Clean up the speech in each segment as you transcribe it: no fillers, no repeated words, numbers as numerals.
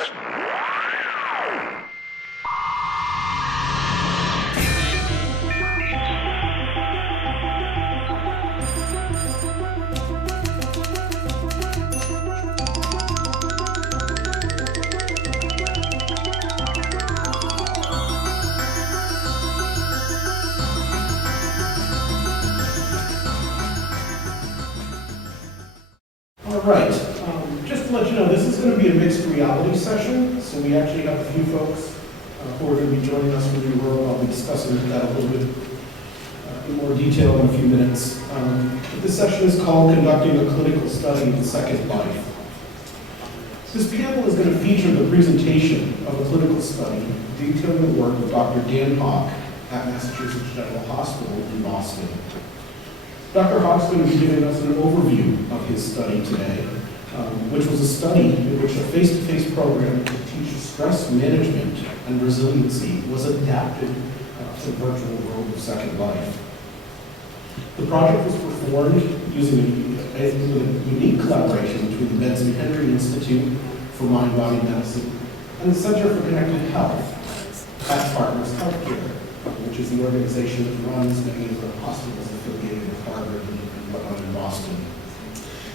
All right, just to let you know, this is going to be a mixed reality session, so we actually have a few folks who are going to be joining us from the world. I'll be discussing that a little bit in more detail in a few minutes. But this session is called Conducting a Clinical Study of the Second Life. This panel is going to feature the presentation of a clinical study detailing the work of Dr. Dan Hawk at Massachusetts General Hospital in Boston. Dr. Hawk's going to be giving us an overview of his study today, which was a study in which a face-to-face program to teach stress management and resiliency was adapted to the virtual world of Second Life. The project was performed using a unique collaboration between the Benson Henry Institute for Mind-Body Medicine and the Center for Connected Health at Partners Healthcare, which is the organization that runs many of the hospitals affiliated with Harvard and whatnot in Boston.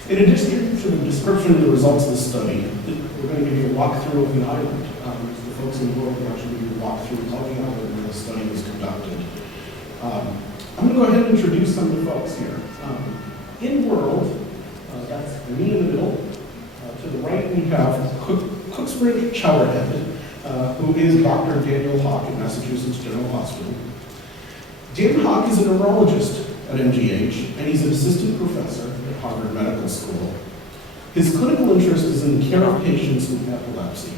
In addition to the description of the results of the study, we're going to give you a walkthrough of the island. The folks in the world will actually give you a walkthrough of the island where the study was conducted. I'm going to go ahead and introduce some of the folks here. In world, that's me in the middle. To the right, we have Cooksbridge Chowderhead, who is Dr. Daniel Hawk at Massachusetts General Hospital. Dan Hawk is a neurologist at MGH, and he's an assistant professor at Harvard Medical School. His clinical interest is in the care of patients with epilepsy.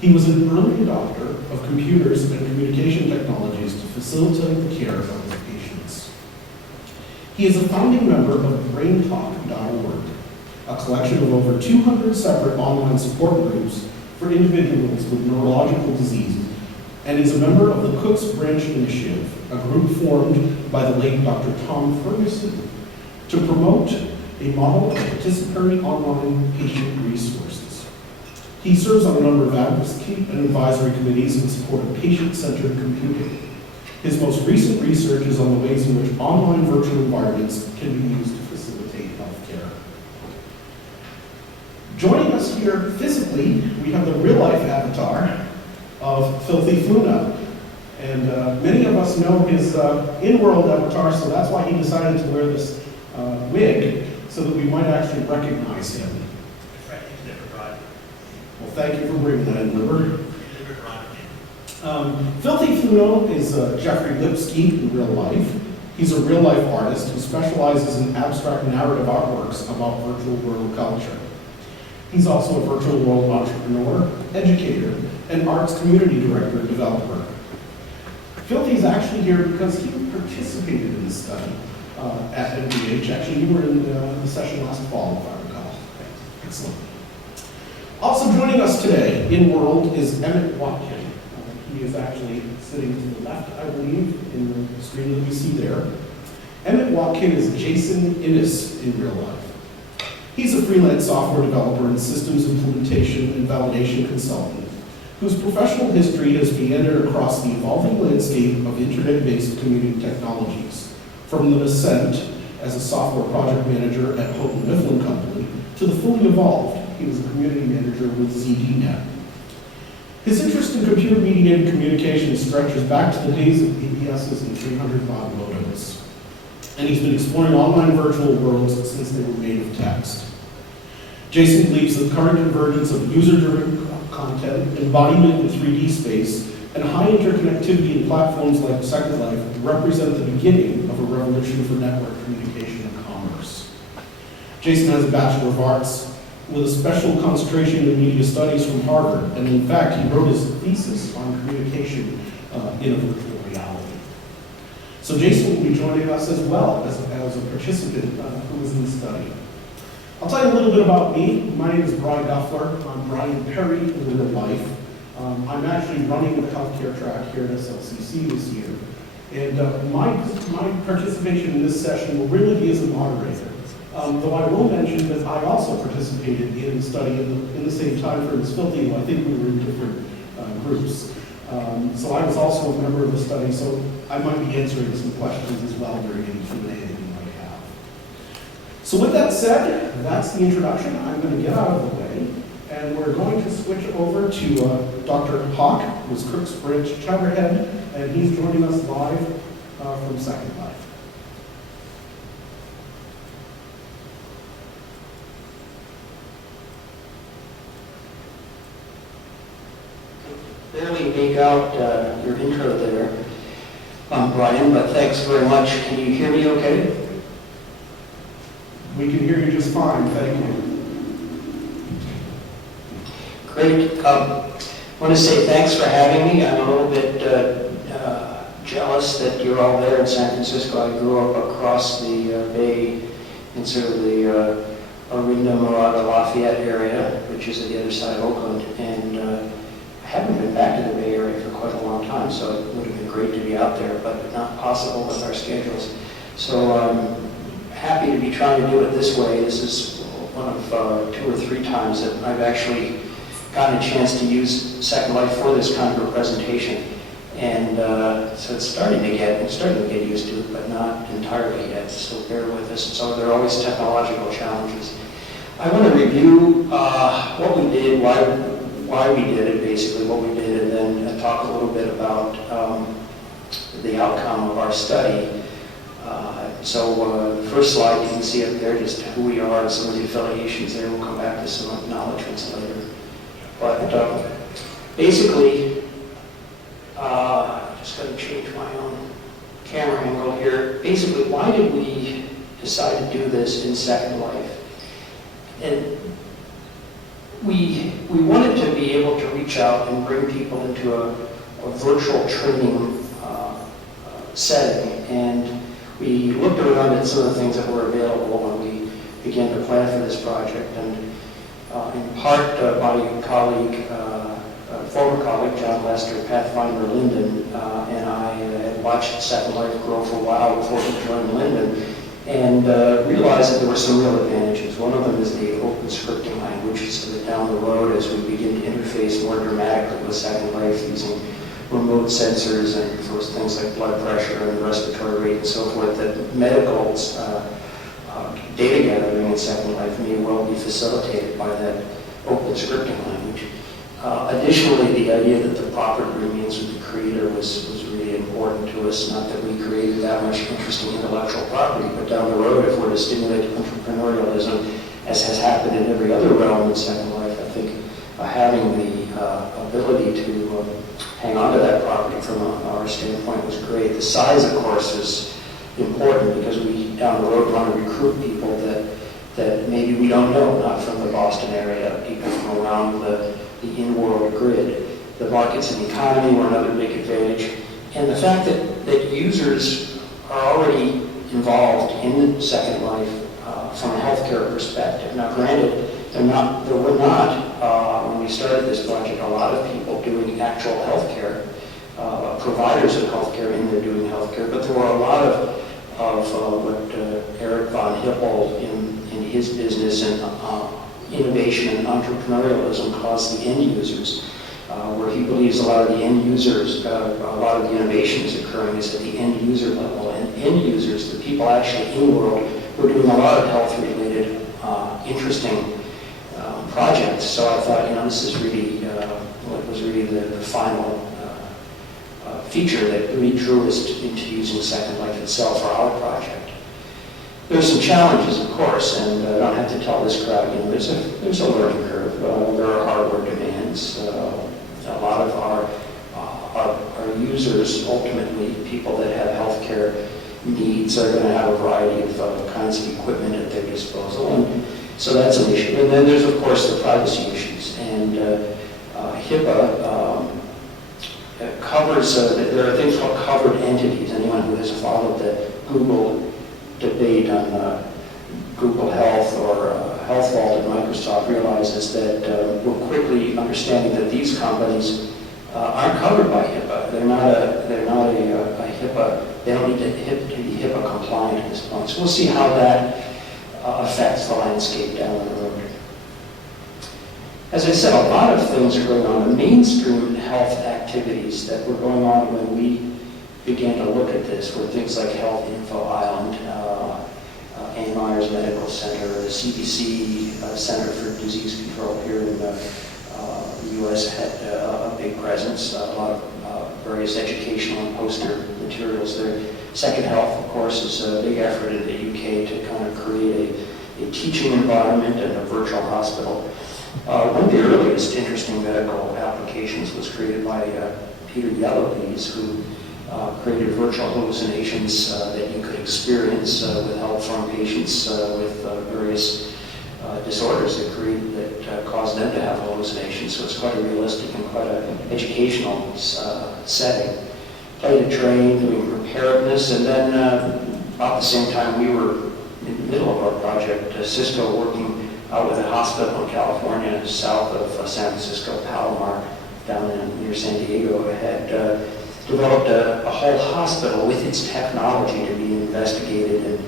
He was an early adopter of computers and communication technologies to facilitate the care of his patients. He is a founding member of BrainTalk.org, a collection of over 200 separate online support groups for individuals with neurological diseases, and is a member of the Cook's Branch Initiative, a group formed by the late Dr. Tom Ferguson to promote a model of participatory online patient resources. He serves on a number of advocacy and advisory committees in support of patient-centered computing. His most recent research is on the ways in which online virtual environments can be used to facilitate healthcare. Joining us here physically, we have the real-life avatar of Filthy Fluna. And many of us know his in-world avatar, so that's why he decided to wear this wig, so that we might actually recognize him. Well, thank you for bringing that in, Liber. Filthy Fluna is Jeffrey Lipsky in real life. He's a real-life artist who specializes in abstract narrative artworks about virtual world culture. He's also a virtual world entrepreneur, educator, and arts community director and developer. Filthy's actually here because he participated in this study at MGH. Actually, you were in the session last fall, if I recall. Excellent. Also joining us today in world is Emmett Watkin. He is actually sitting to the left, I believe, in the screen that we see there. Emmett Watkin is Jason Innes in real life. He's a freelance software developer and systems implementation and validation consultant, whose professional history has meandered across the evolving landscape of internet-based computing technologies, from the ascent as a software project manager at Houghton Mifflin Company to the fully evolved. He was a community manager with ZDNet. His interest in computer-mediated communication stretches back to the days of BBSs and 300 baud modems, and he's been exploring online virtual worlds since they were made of text. Jason believes that the current convergence of user-driven content, embodiment in 3D space, and high interconnectivity in platforms like Second Life represent the beginning of a revolution for network communication and commerce. Jason has a Bachelor of Arts with a special concentration in media studies from Harvard, and in fact, he wrote his thesis on communication in a virtual reality. So Jason will be joining us as well as a participant who was in the study. I'll tell you a little bit about me. My name is Brian Duffler. I'm Brian Perry in real life. I'm actually running the healthcare track here at SLCC this year. And my participation in this session will really be as a moderator. Though I will mention that I also participated in the study in the same time frame as Phil, though I think we were in different groups. So I was also a member of the study, so I might be answering some questions as well during any Q&A that you might have. So with that said, that's the introduction. I'm going to get out of the way, and we're going to switch over to Dr. Hawk, who's Crooks Bridge Chowderhead, and he's joining us live from Second Life. Barely make out your intro there, Brian, but thanks very much. Can you hear me okay? We can hear you just fine, thank you. Great. I want to say thanks for having me. I'm a little bit jealous that you're all there in San Francisco. I grew up across the bay in sort of the Orinda, Morada, Lafayette area, which is at the other side of Oakland, and I haven't been back to the Bay Area for quite a long time, so it would have been great to be out there, but not possible with our schedules. So I'm happy to be trying to do it this way. This is one of 2 or 3 times that I've actually gotten a chance to use Second Life for this kind of a presentation. And so it's starting to get used to it, but not entirely yet, so bear with us. So there are always technological challenges. I want to review what we did, why we did it, basically what we did, and then talk a little bit about the outcome of our study. So the first slide you can see up there, just who we are and some of the affiliations there. We'll come back to some acknowledgments later. But basically, just going to change my own camera angle here. Basically, why did we decide to do this in Second Life? And we wanted to be able to reach out and bring people into a virtual training setting, and we looked around at some of the things that were available when we began to plan for this project. And in part, my colleague, former colleague John Lester, Pathfinder Linden, and I had watched Second Life grow for a while before we joined Linden, and realized that there were some real advantages. One of them is the open scripting language, so that down the road, as we begin to interface more dramatically with Second Life using remote sensors and for things like blood pressure and respiratory rate and so forth, that medical data gathering in Second Life may well be facilitated by that open scripting language. Additionally, the idea that the property remains with the creator was really important to us. Not that we created that much interesting intellectual property, but down the road, if we're to stimulate entrepreneurialism, as has happened in every other realm in Second Life, I think having the ability to hang on to that property from our standpoint was great. The size, of course, is important because we, down the road, want to recruit people that maybe we don't know, not from the Boston area, people from around the in-world grid. The markets and the economy were another big advantage. And the fact that users are already involved in Second Life from a healthcare perspective. Now, granted, there were not, when we started this project, a lot of people doing actual healthcare, providers of healthcare in there doing healthcare, but there were a lot of what Eric von Hippel in his business and innovation and entrepreneurialism calls the end users, where he believes a lot of the end users, a lot of the innovation is occurring is at the end user level. And end users, the people actually in the world, were doing a lot of health-related, interesting projects. So I thought, this is really what was really the final feature that really drew us into using Second Life itself for our project. There's some challenges, of course, and I don't have to tell this crowd, there's a learning curve. There are hardware demands. A lot of our users, ultimately, people that have healthcare needs, are going to have a variety of kinds of equipment at their disposal, and so that's an issue. And then there's, of course, the privacy issues. And HIPAA covers, there are things called covered entities. Anyone who has followed the Google debate on Google Health or Health Vault at Microsoft realizes that we're quickly understanding that these companies aren't covered by HIPAA. They're not a HIPAA. They don't need to be HIPAA compliant at this point. So we'll see how that affects the landscape down the road. As I said, a lot of things are going on. The mainstream health activities that were going on when we began to look at this were things like Health Info Island, Ann Myers Medical Center, the CDC Center for Disease Control here in the U.S. had a big presence, a lot of various educational and poster materials there. Second Health, of course, is a big effort in the UK to kind of create a teaching environment and a virtual hospital. One of the earliest interesting medical applications was created by Peter Yellowlees, who created virtual hallucinations that you could experience with help from patients with various disorders that cause them to have hallucinations. So it's quite a realistic and quite an educational setting. Play to train, doing preparedness, and then about the same time we were in the middle of our project, Cisco working out with a hospital in California, south of San Francisco, Palomar, down near San Diego, had developed a whole hospital with its technology to be investigated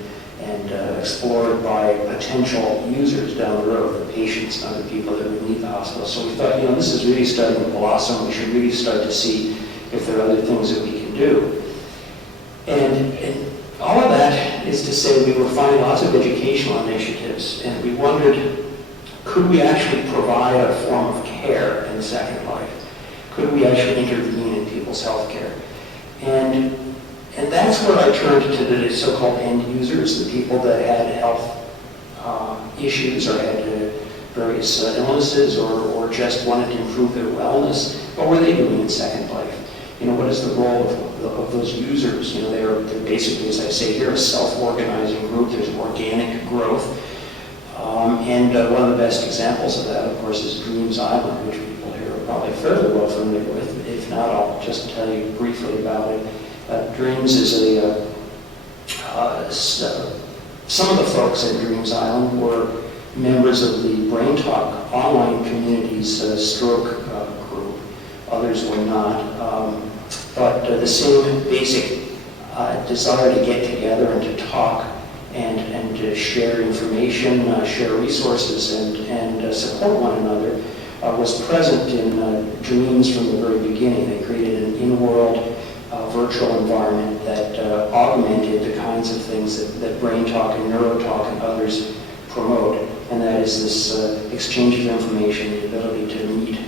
and explored by potential users down the road, the patients and other people that would need the hospital. So we thought, this is really starting to blossom. We should really start to see if there are other things that we can do. And all of that is to say we were finding lots of educational initiatives, and we wondered, could we actually provide a form of care in Second Life? Could we actually intervene in people's health care? And that's where I turned to the so-called end users, the people that had health issues or had various illnesses or just wanted to improve their wellness. What were they doing in Second Life? What is the role of those users? They're basically, as I say here, a self-organizing group. There's organic growth. And one of the best examples of that, of course, is Dreams Island, which people here are probably fairly well familiar with. If not, I'll just tell you briefly about it. Dreams is some of the folks at Dreams Island were members of the Brain Talk online community's stroke group. Others were not. But the same basic desire to get together and to talk and to share information, share resources, and support one another was present in Dreams from the very beginning. They created an in-world virtual environment that augmented the kinds of things that Brain Talk and Neurotalk and others promote, and that is this exchange of information, the ability to meet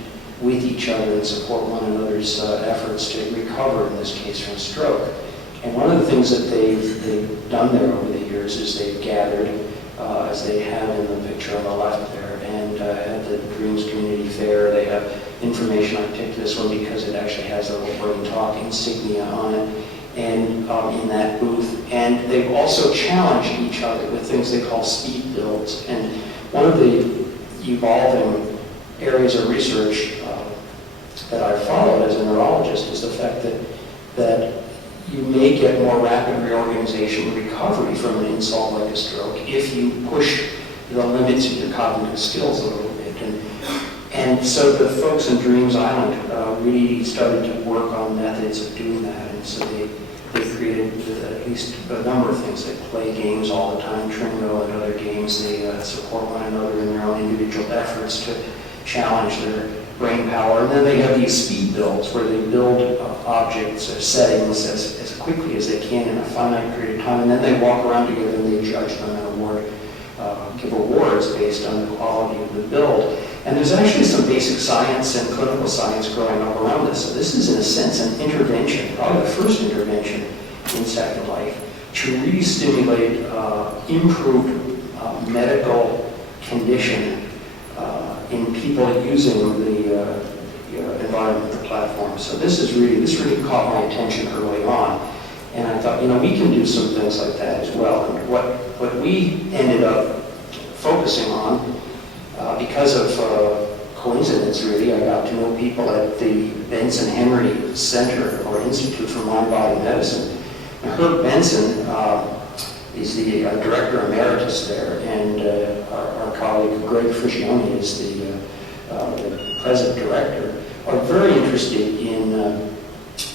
with each other and support one another's efforts to recover, in this case, from stroke. And one of the things that they've done there over the years is they've gathered, as they have in the picture on the left there, and at the Dreams Community Fair, they have information. I picked this one because it actually has a little Brain Talk insignia on it, and in that booth. And they've also challenged each other with things they call speed builds. And one of the evolving areas of research that I followed as a neurologist is the fact that you may get more rapid reorganization and recovery from an insult like a stroke if you push the limits of your cognitive skills a little bit. And so the folks in Dreams Island really started to work on methods of doing that. And so they created at least a number of things. They play games all the time, Tringo and other games. They support one another in their own individual efforts to challenge their brain power. And then they have these speed builds where they build objects or settings as quickly as they can in a finite period of time. And then they walk around together and they judge them and give awards based on the quality of the build. And there's actually some basic science and clinical science growing up around this. So this is, in a sense, an intervention, probably the first intervention in Second Life, to really stimulate improved medical condition in people using the environment, the platform. So this really caught my attention early on. And I thought, we can do some things like that as well. And what we ended up focusing on, because of coincidence really, I got to know people at the Benson Henry Center or Institute for Mind-Body Medicine. Now, Herb Benson is the director emeritus there, and our colleague Greg Frigioni is the present director, are very interested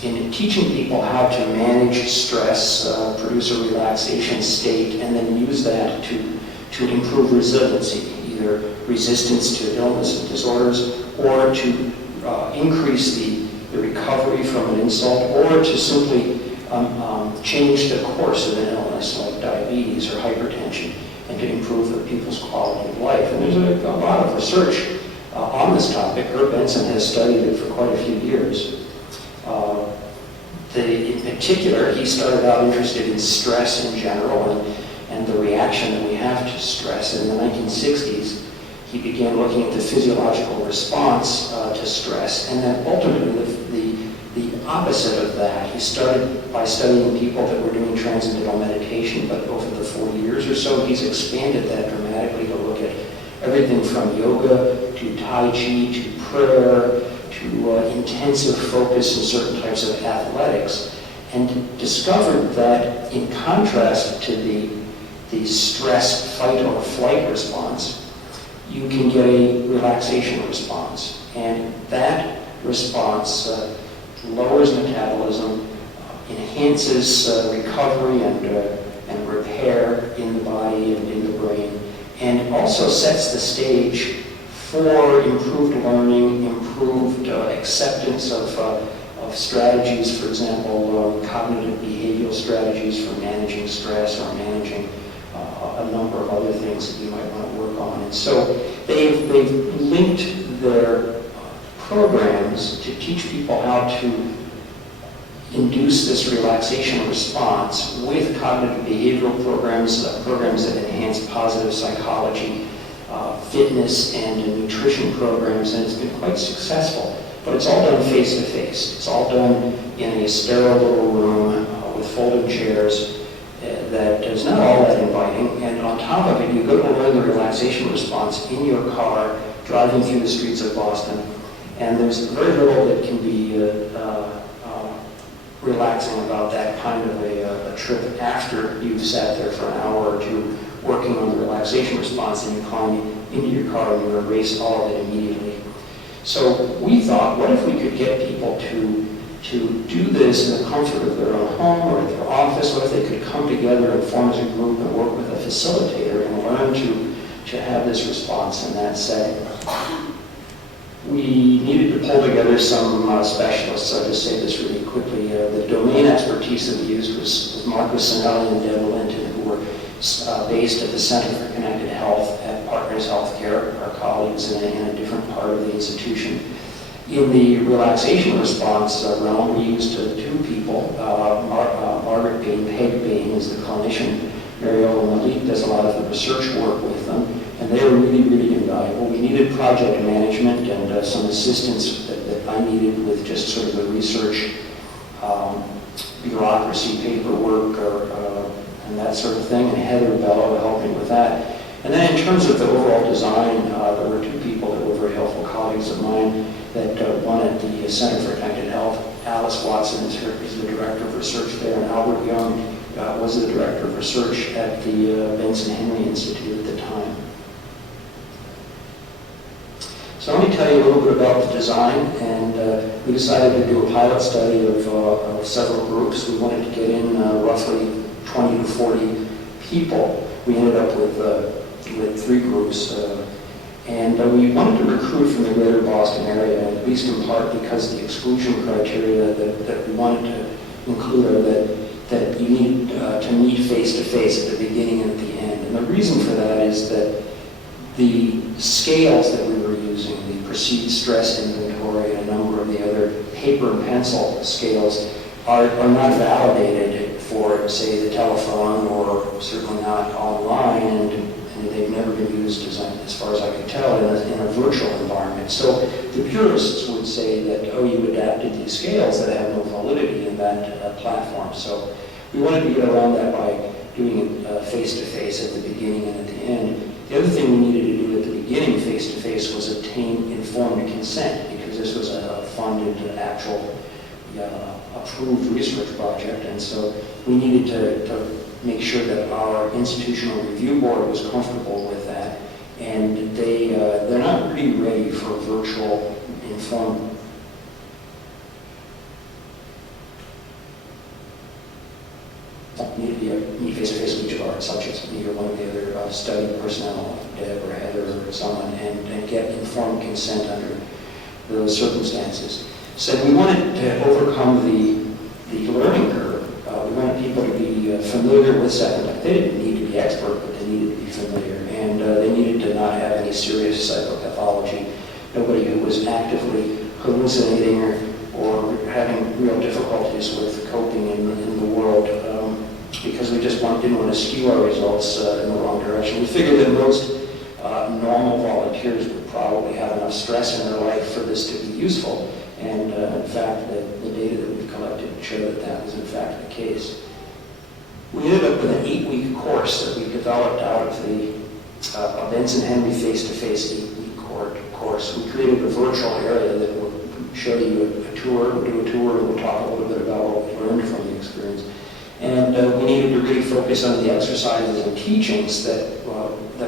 in teaching people how to manage stress, produce a relaxation state, and then use that to to improve resiliency, either resistance to illness and disorders, or to increase the recovery from an insult, or to simply change the course of an illness like diabetes or hypertension, and to improve the people's quality of life. And there's a lot of research on this topic. Herb Benson has studied it for quite a few years. In particular, he started out interested in stress in general and the reaction that we have to stress. And in the 1960s, he began looking at the physiological response to stress, and then ultimately the opposite of that. He started by studying people that were doing transcendental meditation, but over the 40 years or so, he's expanded that dramatically to look at everything from yoga to Tai Chi to prayer to intensive focus in certain types of athletics, and discovered that in contrast to the stress fight or flight response, you can get a relaxation response. And that response lowers metabolism, enhances recovery and repair in the body and in the brain, and also sets the stage for improved learning, improved acceptance of strategies, for example, cognitive behavioral strategies for managing stress or managing a number of other things that you might want to work on. And so they've linked their programs to teach people how to induce this relaxation response with cognitive behavioral programs, programs that enhance positive psychology, fitness and nutrition programs, and it's been quite successful. But it's all done face-to-face. It's all done in a sterile little room with folding chairs that is not all that inviting. And on top of it, you go to learn the relaxation response in your car, driving through the streets of Boston. And there's very little that can be relaxing about that kind of a trip after you've sat there for an hour or two working on the relaxation response, and you climb into your car and you erase all of it immediately. So we thought, what if we could get people to do this in the comfort of their own home or at their office? What if they could come together and form as a group and work with a facilitator and learn to have this response in that setting? We needed to pull together some specialists. I'll just say this really quickly. The domain expertise that we used was Mark Sinelli and Deb Linton, who were based at the Center for Connected Health at Partners Healthcare, our colleagues in a different part of the institution. In the relaxation response realm, we used two people. Margaret Bain, Peg Bain is the clinician. Mariola Malik does a lot of the research work with them, and they were really, really invaluable. We needed project management and some assistance that I needed with just sort of the research, bureaucracy, paperwork, and that sort of thing, and Heather Bello helping with that. And then in terms of the overall design, there were two people that were very helpful colleagues of mine, that one at the Center for Connected Health. Alice Watson is the director of research there, and Albert Young was the director of research at the Benson Henry Institute at the time. So let me tell you a little bit about the design, and we decided to do a pilot study of several groups. We wanted to get in roughly 20 to 40 people. We ended up with 3 groups, and we wanted to recruit from the greater Boston area, at least in part because the exclusion criteria that we wanted to include are that you need to meet face-to-face at the beginning and at the end. And the reason for that is that the scales that we were using, the perceived stress inventory and a number of the other paper and pencil scales, are not validated for, say, the telephone, or certainly not online, and they've never been used, as far as I can tell, in a virtual environment. So the purists would say that, oh, you adapted these scales that have no validity in that platform. So we wanted to get around that by doing it face-to-face at the beginning and at the end. The other thing we needed to do at the beginning face-to-face was obtain informed consent, because this was a funded, actual, approved research project, and so we needed to make sure that our institutional review board was comfortable with that, and they're not really ready for virtual informed. Need to meet face-to-face with each of our subjects, either one or the other, study personnel, Deb or Heather or someone, and get informed consent under those circumstances. So we wanted to overcome the learning curve. We wanted people to be familiar with Second Life. They didn't need to be expert, but they needed to be familiar. And they needed to not have any serious psychopathology. Nobody who was actively hallucinating or having real difficulties with coping in the world, because we just didn't want to skew our results in the wrong direction. We figured that most normal volunteers would probably have enough stress in their life for this to be useful. And in fact, the data that we've collected show that that was in fact the case. We ended up with an 8-week course that we developed out of the Benson Henry face-to-face 8-week course. We created a virtual area that will show you a tour. We'll do a tour and we'll talk a little bit about what we learned from the experience. And we needed to really focus on the exercises and teachings that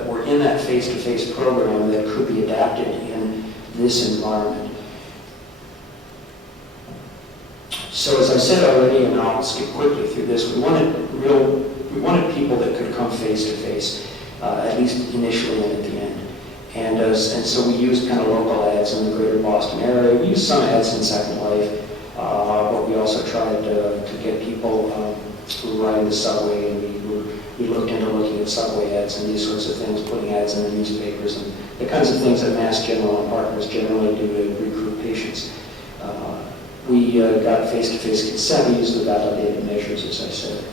were in that face-to-face program that could be adapted in this environment. So as I said already, and I'll skip quickly through this, we wanted people that could come face-to-face, at least initially and at the end. And so we used kind of local ads in the greater Boston area. We used some ads in Second Life, but we also tried to get people who were riding the subway, and we looked into looking at subway ads and these sorts of things, putting ads in the newspapers, and the kinds of things that Mass General and partners generally do to recruit patients. We got face-to-face consent. We used the validated measures, as I said.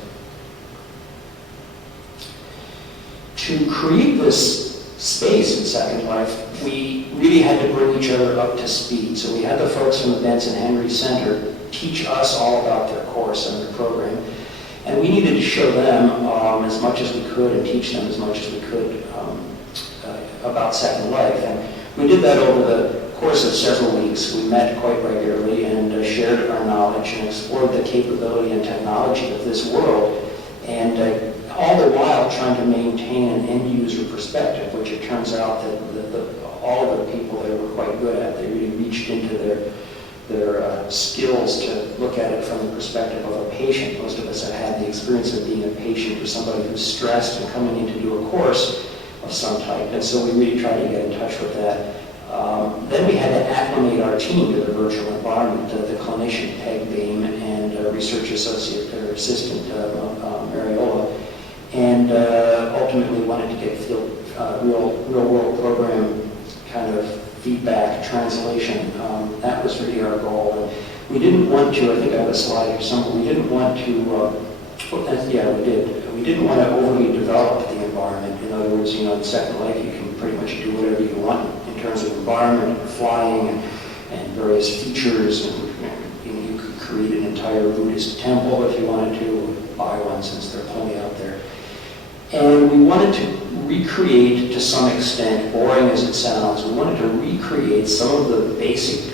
To create this space in Second Life, we really had to bring each other up to speed. So we had the folks from the Benson Henry Center teach us all about their course and their program. And we needed to show them as much as we could and teach them as much as we could about Second Life. And we did that over the course of several weeks. We met quite regularly and shared our knowledge and explored the capability and technology of this world, and all the while trying to maintain an end-user perspective, which it turns out that all of the people there were quite good at. They really reached into their skills to look at it from the perspective of a patient. Most of us have had the experience of being a patient or somebody who's stressed and coming in to do a course of some type, and so we really tried to get in touch with that. Then we had to acclimate our team to the virtual environment. The clinician, Peg Bain, and research associate or assistant, Mariola, and ultimately wanted to get real-world program kind of feedback, translation. That was really our goal. And we didn't want to, I think I have a slide here somewhere, we didn't want to, we did. We didn't want to overly develop the environment. In other words, in Second Life, you can pretty much do whatever you want in terms of environment, flying, and various features, and you could create an entire Buddhist temple if you wanted to, or buy one since there are plenty out there. And we wanted to recreate, to some extent, boring as it sounds, we wanted to recreate some of the basic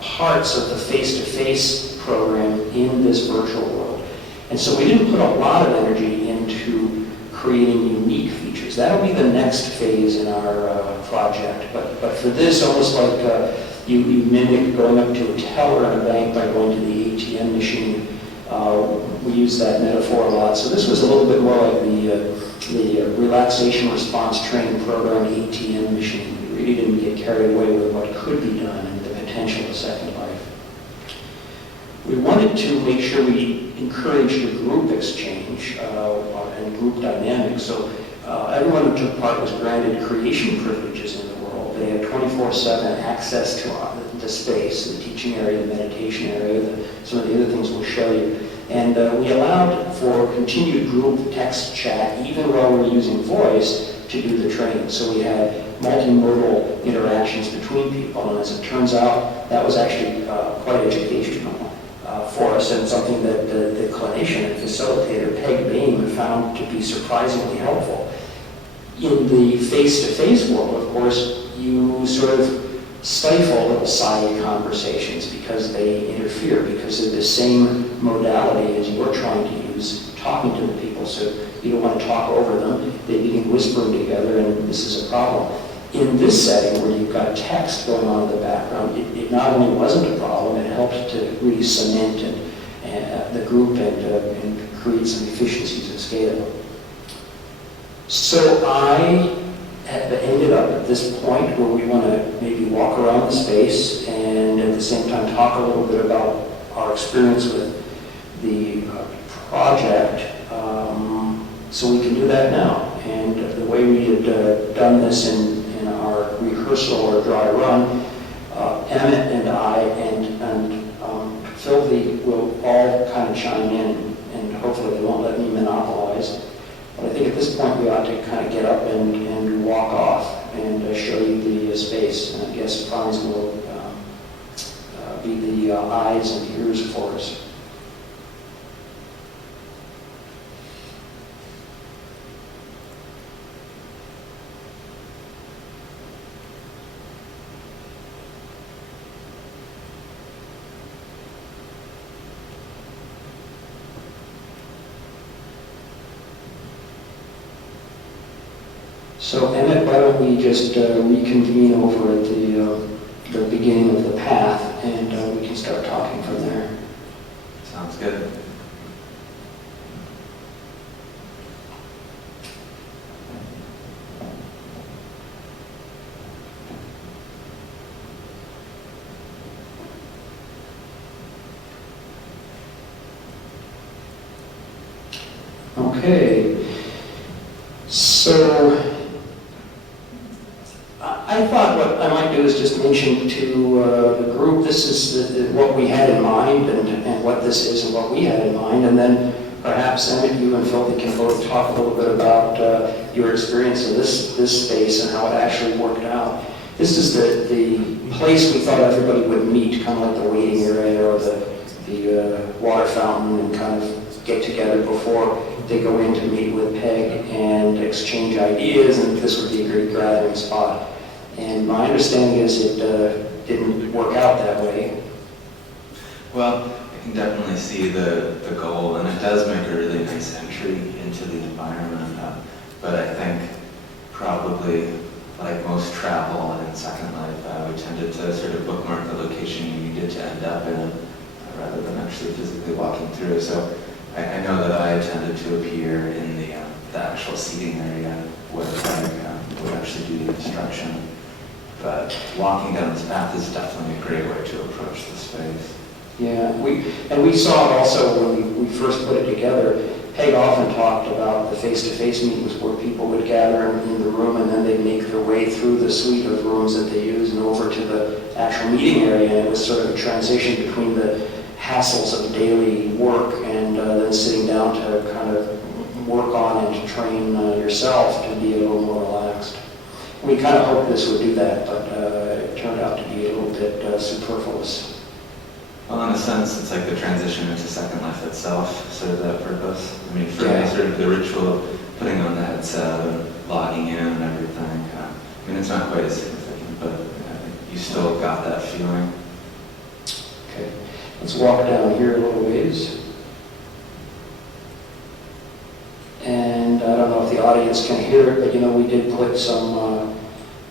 parts of the face-to-face program in this virtual world. And so we didn't put a lot of energy into creating unique features. That'll be the next phase in our project. But for this, almost like you mimic going up to a teller at a bank by going to the ATM machine. We use that metaphor a lot. So this was a little bit more like the relaxation response training program, ATM machine. We really didn't get carried away with what could be done and the potential of Second Life. We wanted to make sure we encouraged a group exchange and group dynamics. So everyone who took part was granted creation privileges in the world. They had 24/7 access to the space, the teaching area, the meditation area, some of the other things we'll show you. And we allowed for continued group text chat, even while we were using voice, to do the training. So we had multimodal interactions between people, and as it turns out, that was actually quite educational for us, and something that the clinician and facilitator, Peg Bain, found to be surprisingly helpful. In the face-to-face world, of course, you sort of stifle little side conversations because they interfere, because they're the same modality as you're trying to use, talking to the people, so you don't want to talk over them. They begin whispering together, and this is a problem. In this setting, where you've got text going on in the background, it not only wasn't a problem, it helped to really cement the group and create some efficiencies of scale. So I have ended up at this point where we want to maybe walk around the space and at the same time talk a little bit about our experience with the project. So we can do that now. And the way we had done this in our rehearsal or dry run, Emmett and I and Phil will all kind of chime in, and hopefully they won't let me monopolize. But I think at this point we ought to kind of get up and walk off and show you the space. And I guess Franz will be the eyes and ears for us. So Emmett, why don't we just reconvene over at the beginning of the path, and we can start talking from there. Sounds good. Okay. So I thought what I might do is just mention to the group, this is what we had in mind and what this is and what we had in mind, and then perhaps Emmett, you and Phil can both talk a little bit about your experience in this space and how it actually worked out. This is the place we thought everybody would meet, kind of like the waiting area or the water fountain, and kind of get together before they go in to meet with Peg and exchange ideas, and this would be a great gathering spot. And my understanding is it didn't work out that way. Well, I can definitely see the goal, and it does make a really nice entry into the environment. But I think probably, like most travel in Second Life, we tended to sort of bookmark the location you needed to end up in, rather than actually physically walking through. So I know that I tended to appear in the actual seating area where I would actually do the instruction. But walking down this path is definitely a great way to approach the space. Yeah, we saw it also when we first put it together. Peg often talked about the face-to-face meetings where people would gather in the room and then they'd make their way through the suite of rooms that they use and over to the actual meeting area. And it was sort of a transition between the hassles of daily work and then sitting down to kind of work on and to train yourself to be a little more relaxed. We kind of hoped this would do that, but it turned out to be a little bit superfluous. Well, in a sense, it's like the transition into Second Life itself served that purpose. I mean, for Yeah. me, sort of the ritual of putting on the headset and logging in and everything. I mean, it's not quite as significant, but you still got that feeling. Okay, let's walk down here a little ways. And I don't know if the audience can hear it, but we did put some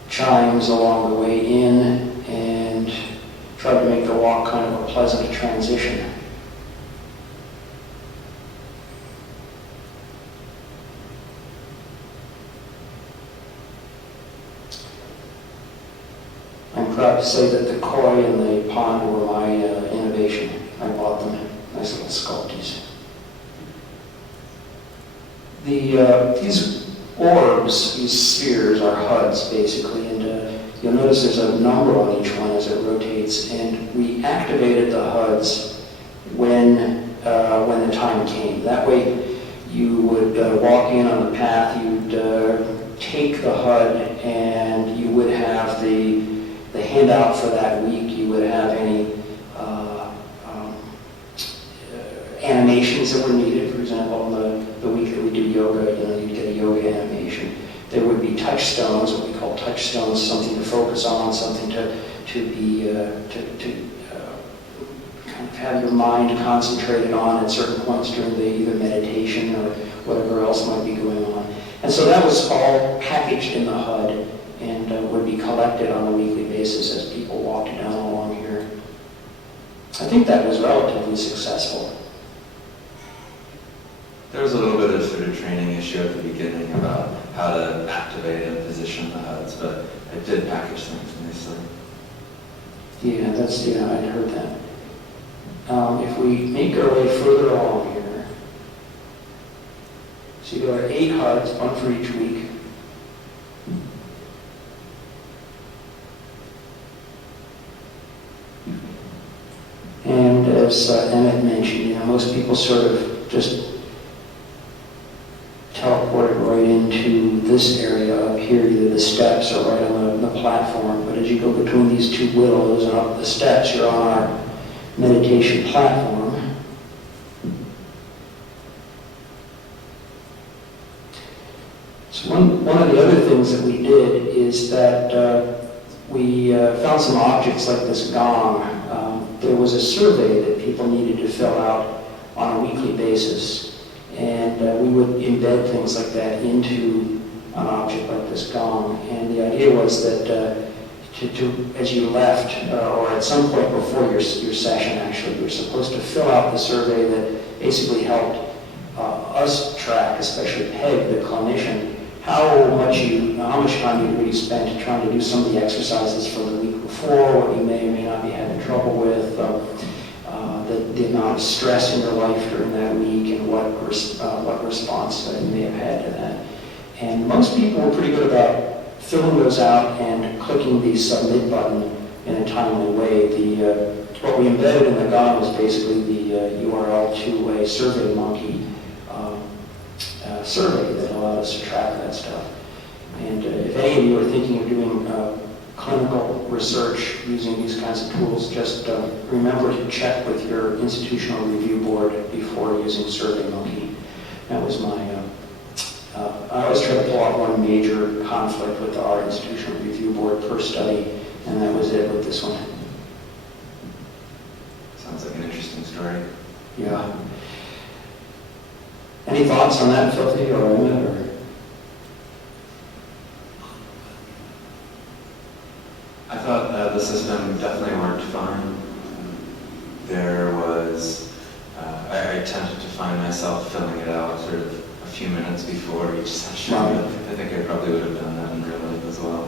chimes along the way in and tried to make the walk kind of a pleasant transition. I'm proud to say that the koi and the pond were my innovation. I bought them, nice little sculpties. These orbs, these spheres, are HUDs basically, and you'll notice there's a number on each one as it rotates, and we activated the HUDs when the time came. That way you would walk in on the path, you'd take the HUD, and you would have the handout for that week. You would have any animations that were needed. For example, the week that we do yoga, you'd get a yoga animation. There would be touchstones, what we call touchstones, something to focus on, something to kind of have your mind concentrated on at certain points during the either meditation or whatever else might be going on. And so that was all packaged in the HUD and would be collected on a weekly basis as people walked down along here. I think that was relatively successful. There was a little bit of sort of training issue at the beginning about how to activate and position the HUDs, but it did package things nicely. Yeah, I heard that. If we make our way further along here, so you go to 8 HUDs, one for each week. And as Emmett mentioned, most people sort of just teleported right into this area up here, either the steps or right on the platform. But as you go between these two willows and up the steps, you're on our meditation platform. So one of the other things that we did is that we found some objects like this gong. There was a survey that people needed to fill out on a weekly basis, and we would embed things like that into an object like this gong. And the idea was that as you left, or at some point before your session, actually, you were supposed to fill out the survey that basically helped us track, especially Peg, the clinician, how much time you really spent trying to do some of the exercises from the week before, what you may or may not be having trouble with, the amount of stress in your life during that week, and what response you may have had to that. And most people were pretty good about filling those out and clicking the submit button in a timely way. What we embedded in the gong was basically the URL to a SurveyMonkey survey that allowed us to track that stuff. And if any of you are thinking of doing clinical research using these kinds of tools, just remember to check with your institutional review board before using SurveyMonkey. That was my, I always try to pull out one major conflict with our institutional review board per study, and that was it with this one. Sounds like an interesting story. Yeah. Any thoughts on that, Filthy or Emmett? Or? I thought the system definitely worked fine. There was, I tended to find myself filling it out sort of a few minutes before each session. Right. I think I probably would have done that in real life as well.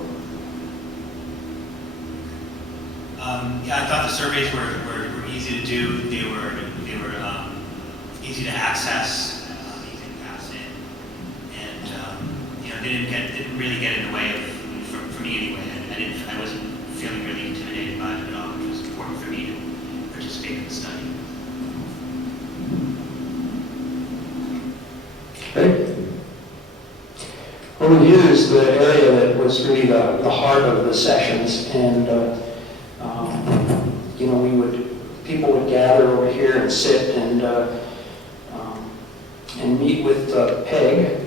Yeah, I thought the surveys were easy to do. They were easy to access, easy to pass in, and they didn't really get in the way of, for me anyway. I wasn't feeling really intimidated by it at all, which was important for me to participate in the study. Okay. Well, we used the area that was really the heart of the sessions, and people would gather over here and sit and meet with Peg,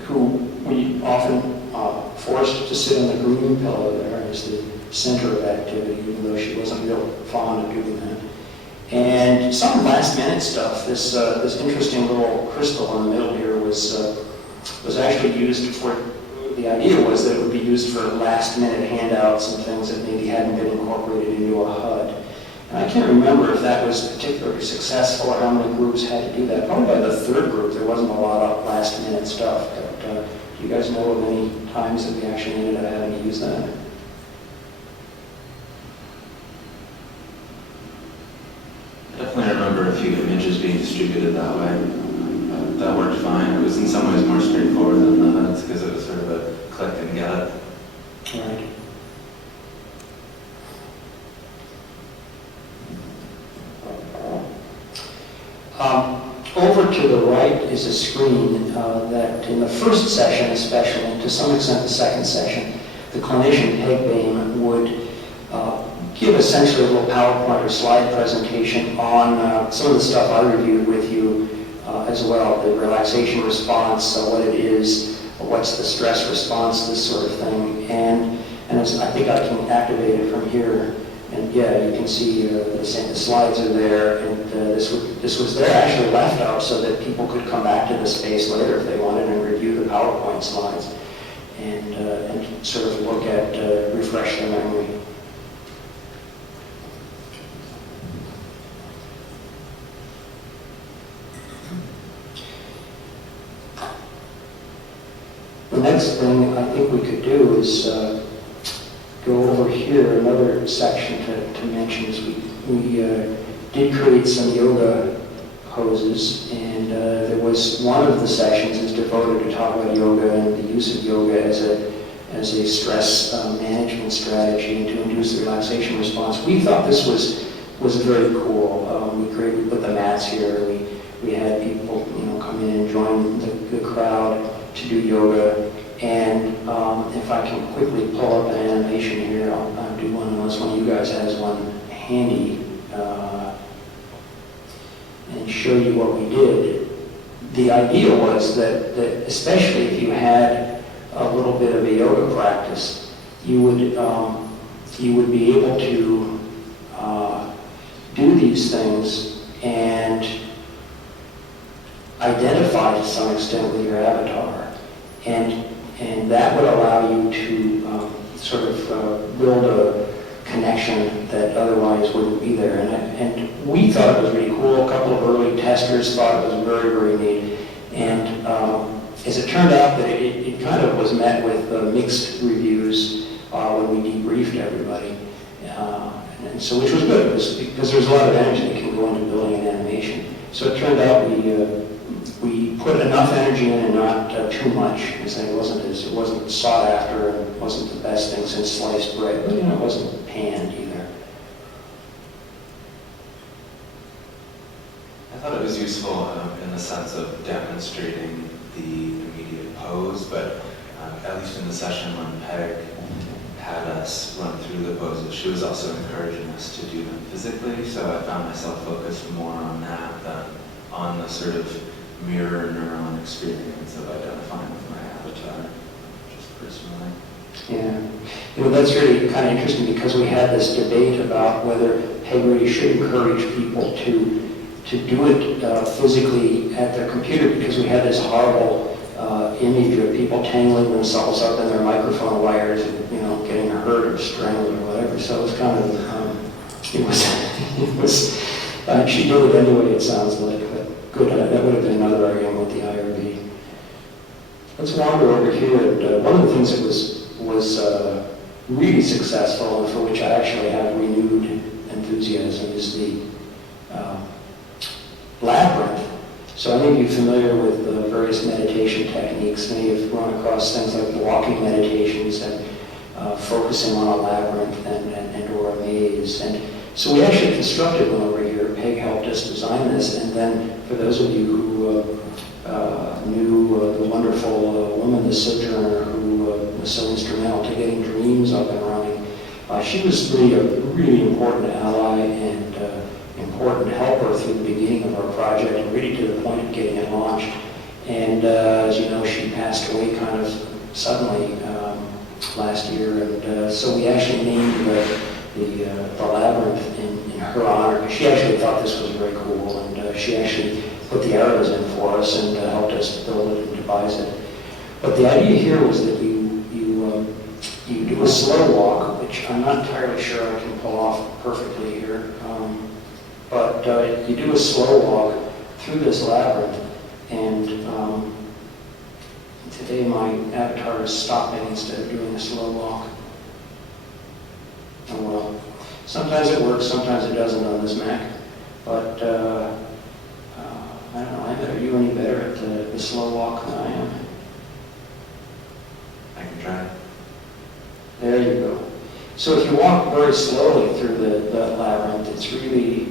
who we often forced to sit on the grooming pillow there as the center of activity, even though she wasn't real fond of doing that. And some last-minute stuff. This interesting little crystal in the middle here was actually used for. The idea was that it would be used for last-minute handouts and things that maybe hadn't been incorporated into a HUD. And I can't remember if that was particularly successful or how many groups had to do that. Probably by the third group, there wasn't a lot of last-minute stuff. But do you guys know of any times that we actually ended up having to use that? I definitely remember a few images being distributed that way. That worked fine. It was in some ways more straightforward than the HUDs because it was sort of a click and get it. Right. Over to the right is a screen that in the first session especially, and to some extent the second session, the clinician, Peg Bain, would give essentially a little PowerPoint or slide presentation on some of the stuff I reviewed with you as well, the relaxation response, what it is, what's the stress response, this sort of thing. And I think I can activate it from here. And yeah, you can see the slides are there, and this was there actually left out so that people could come back to the space later if they wanted and review the PowerPoint slides and sort of look at, refresh their memory. the next thing I think we could do is go over here, another section to mention is we did create some yoga poses, and there was one of the sessions is devoted to talk about yoga and the use of yoga as a stress management strategy and to induce the relaxation response. We thought this was very cool. We put the mats here. We had people come in and join the crowd to do yoga. And if I can quickly pull up an animation here, I'll do one unless one of you guys has one handy and show you what we did. The idea was that especially if you had a little bit of a yoga practice, you would be able to do these things and identify to some extent with your avatar, and that would allow you to sort of build a connection that otherwise wouldn't be there. And we thought it was really cool. A couple of early testers thought it was very, very neat. And as it turned out, that it kind of was met with mixed reviews when we debriefed everybody. And so, which was good, because there's a lot of energy that can go into building an animation. So it turned out we put enough energy in and not too much. It wasn't sought after, and it wasn't the best thing since sliced bread, but it wasn't panned either. I thought it was useful in the sense of demonstrating the immediate pose, but at least in the session when Peg had us run through the poses, she was also encouraging us to do them physically, so I found myself focused more on that than on the sort of mirror neuron experience of identifying with my avatar, just personally. Yeah, that's really kind of interesting because we had this debate about whether Peg really should encourage people to do it physically at their computer, because we had this horrible image of people tangling themselves up in their microphone wires and getting hurt or strangled or whatever. So it was kind of she did it anyway. It sounds like, but good. That would have been another argument with the IRB. Let's wander over here. And one of the things that was really successful, and for which I actually have renewed enthusiasm, is the labyrinth. So I may be familiar with the various meditation techniques. Many have run across things like walking meditations and focusing on a labyrinth and or a maze. And so we actually constructed one over here. Peg helped us design this. And then for those of you who knew the wonderful woman, the Sojourner, who was so instrumental to getting Dreams up and running, she was really a really important ally and important helper through the beginning of our project, and really to the point of getting it launched. And as you know, she passed away kind of suddenly last year, and so we actually named the labyrinth in her honor. She actually thought this was very cool, and she actually put the arrows in for us and helped us build it and devise it. But the idea here was that you do a slow walk, which I'm not entirely sure I can pull off perfectly here. But you do a slow walk through this labyrinth, and today my avatar is stopping instead of doing a slow walk. Oh well. Sometimes it works, sometimes it doesn't on this Mac. But I don't know, are you any better at the slow walk than I am? I can try. There you go. So if you walk very slowly through the labyrinth, it's really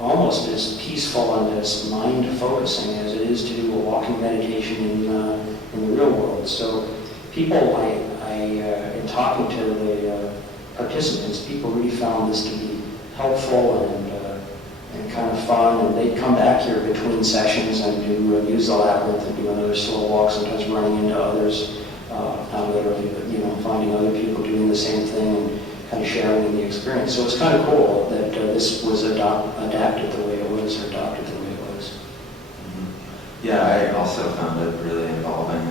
almost as peaceful and as mind-focusing as it is to do a walking meditation in the real world. So people, in talking to the participants, people really found this to be helpful and kind of fun, and they'd come back here between sessions and use the labyrinth and do another slow walk, sometimes running into others, not literally, but finding other people doing the same thing and kind of sharing in the experience. So it's kind of cool that this was adapted the way it was, or adopted the way it was. Mm-hmm. Yeah, I also found it really involving,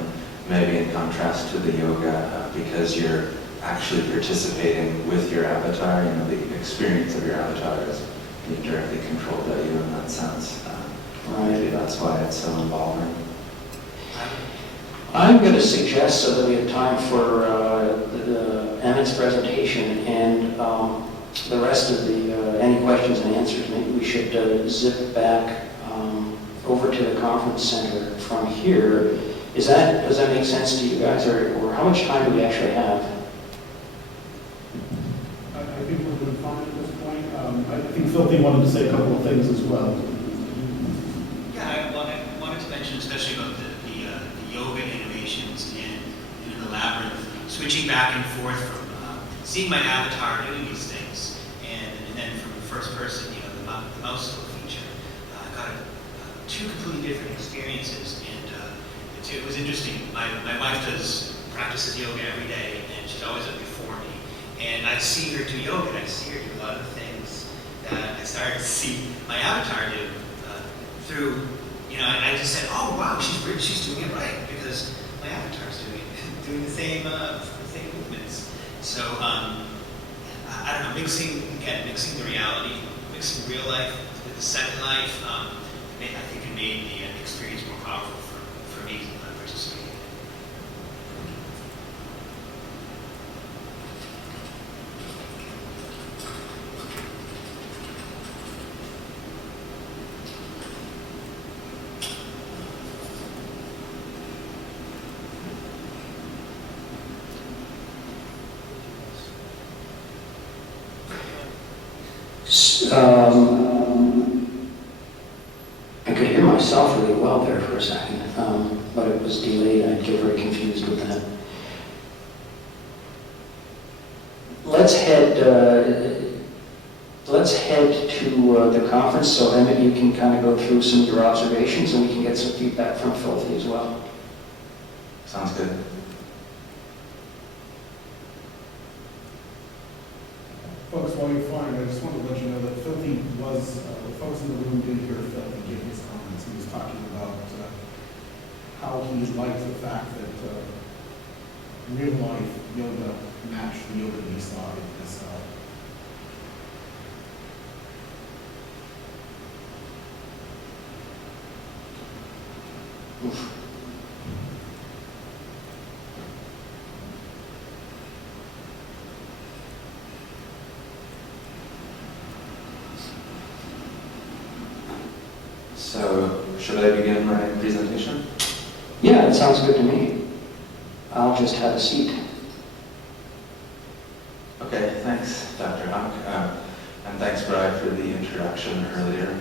maybe in contrast to the yoga, because you're actually participating with your avatar. The experience of your avatar is being directly controlled by you in that sense. Right. Maybe that's why it's so involving. I'm going to suggest, so that we have time for Emmett's presentation and the rest of the any questions and answers, maybe we should zip back over to the conference center from here. Does that make sense to you guys, or how much time do we actually have? I think we're doing fine at this point. I think Filthy wanted to say a couple of things as well. Yeah, I wanted to mention especially about the yoga innovations in the labyrinth, switching back and forth from seeing my avatar doing these things, and then from the first person, the mouse slow feature, I got two completely different experiences, and it was interesting. My wife practices yoga every day, and she's always up before me, and I see her do yoga, and I see her do a lot of things that I started to see my avatar do through. I just said, oh wow, she's doing it right, because my avatar's doing the same movements. So I don't know, mixing the reality, mixing real life with the second life. I think it made the experience more powerful for me participating. I could hear myself really well there for a second, but it was delayed. I'd get very confused with that. Let's head to the conference. So Emmett, you can kind of go through some of your observations, and we can get some feedback from Filthy as well. Sounds good. Folks, while you're flying, I just wanted to let you know that Filthy was, the folks in the room did hear Filthy give his comments. He was talking about how he liked the fact that real life yoga matched the yoga that he saw in this Oof. So, should I begin my presentation? Yeah, it sounds good to me. I'll just have a seat. Okay, thanks, Dr. Huck. And thanks, Brian, for the introduction earlier.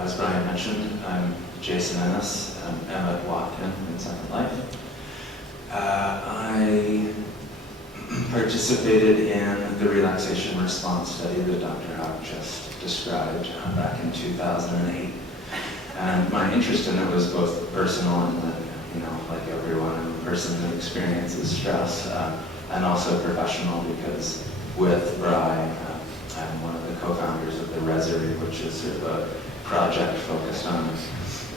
As Brian mentioned, I'm Jason Ennis. I'm Emmett Watkin in Second Life. I participated in the relaxation response study that Dr. Huck just described back in 2008. And my interest in it was both personal and then, like everyone, personally experiences stress, and also professional, because with Brian, I'm one of the co-founders of the Resery, which is sort of a project focused on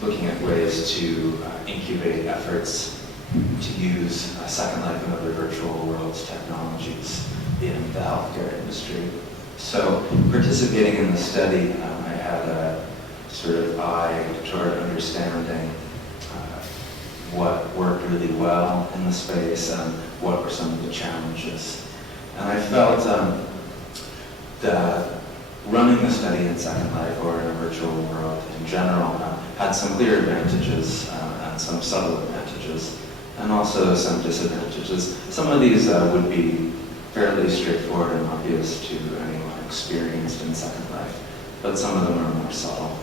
looking at ways to incubate efforts to use Second Life and other virtual worlds technologies in the healthcare industry. So participating in the study, I had a sort of eye toward understanding what worked really well in the space and what were some of the challenges. And I felt that running the study in Second Life or in a virtual world in general had some clear advantages and some subtle advantages, and also some disadvantages. Some of these would be fairly straightforward and obvious to anyone experienced in Second Life, but some of them are more subtle.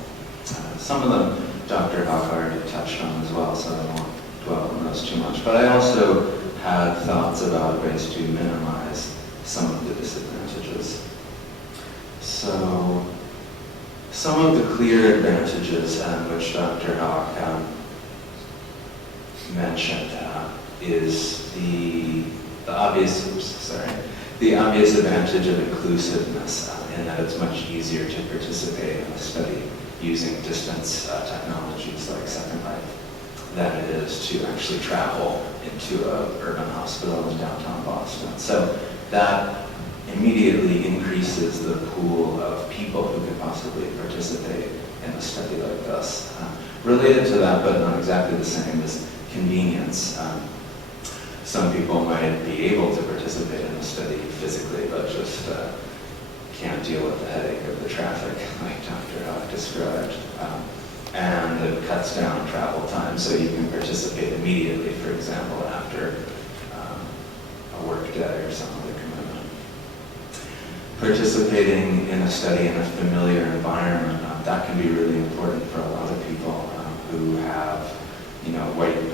Some of them Dr. Huck already touched on as well, so I won't dwell on those too much. But I also had thoughts about ways to minimize some of the disadvantages. So, some of the clear advantages which Dr. Huck mentioned is the obvious advantage of inclusiveness in that it's much easier to participate in a study using distance technologies like Second Life than it is to actually travel into an urban hospital in downtown Boston. So that immediately increases the pool of people who could possibly participate in a study like this. Related to that, but not exactly the same, is convenience. Some people might be able to participate in a study physically, but just can't deal with the headache of the traffic, like Dr. Hawk described. And it cuts down travel time, so you can participate immediately, for example, after a work day or some other commitment. Participating in a study in a familiar environment, that can be really important for a lot of people who have,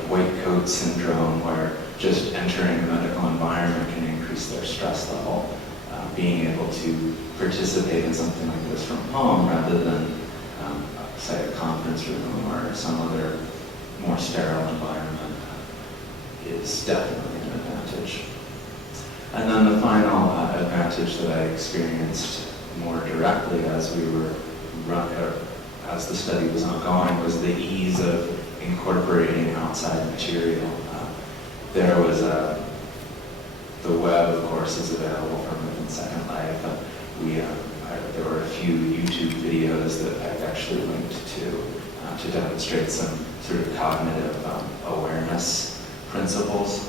white coat syndrome, where just entering a medical environment can increase their stress level. Being able to participate in something like this from home rather than, say, a conference room or some other more sterile environment is definitely an advantage. And then the final advantage that I experienced more directly as as the study was ongoing was the ease of incorporating outside material. There was the web, of course, is available from within Second Life. There were a few YouTube videos that I've actually linked to demonstrate some sort of cognitive awareness principles.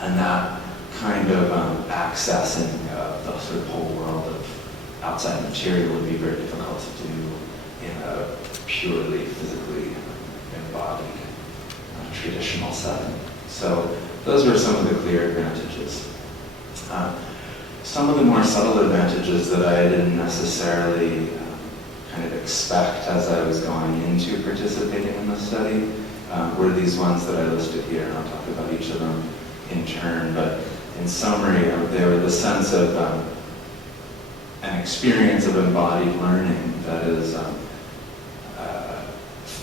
And that kind of accessing the sort of whole world of outside material would be very difficult to do in a purely physically embodied traditional setting. So those were some of the clear advantages. Some of the more subtle advantages that I didn't necessarily kind of expect as I was going into participating in the study were these ones that I listed here, and I'll talk about each of them in turn. But in summary, they were the sense of an experience of embodied learning, that is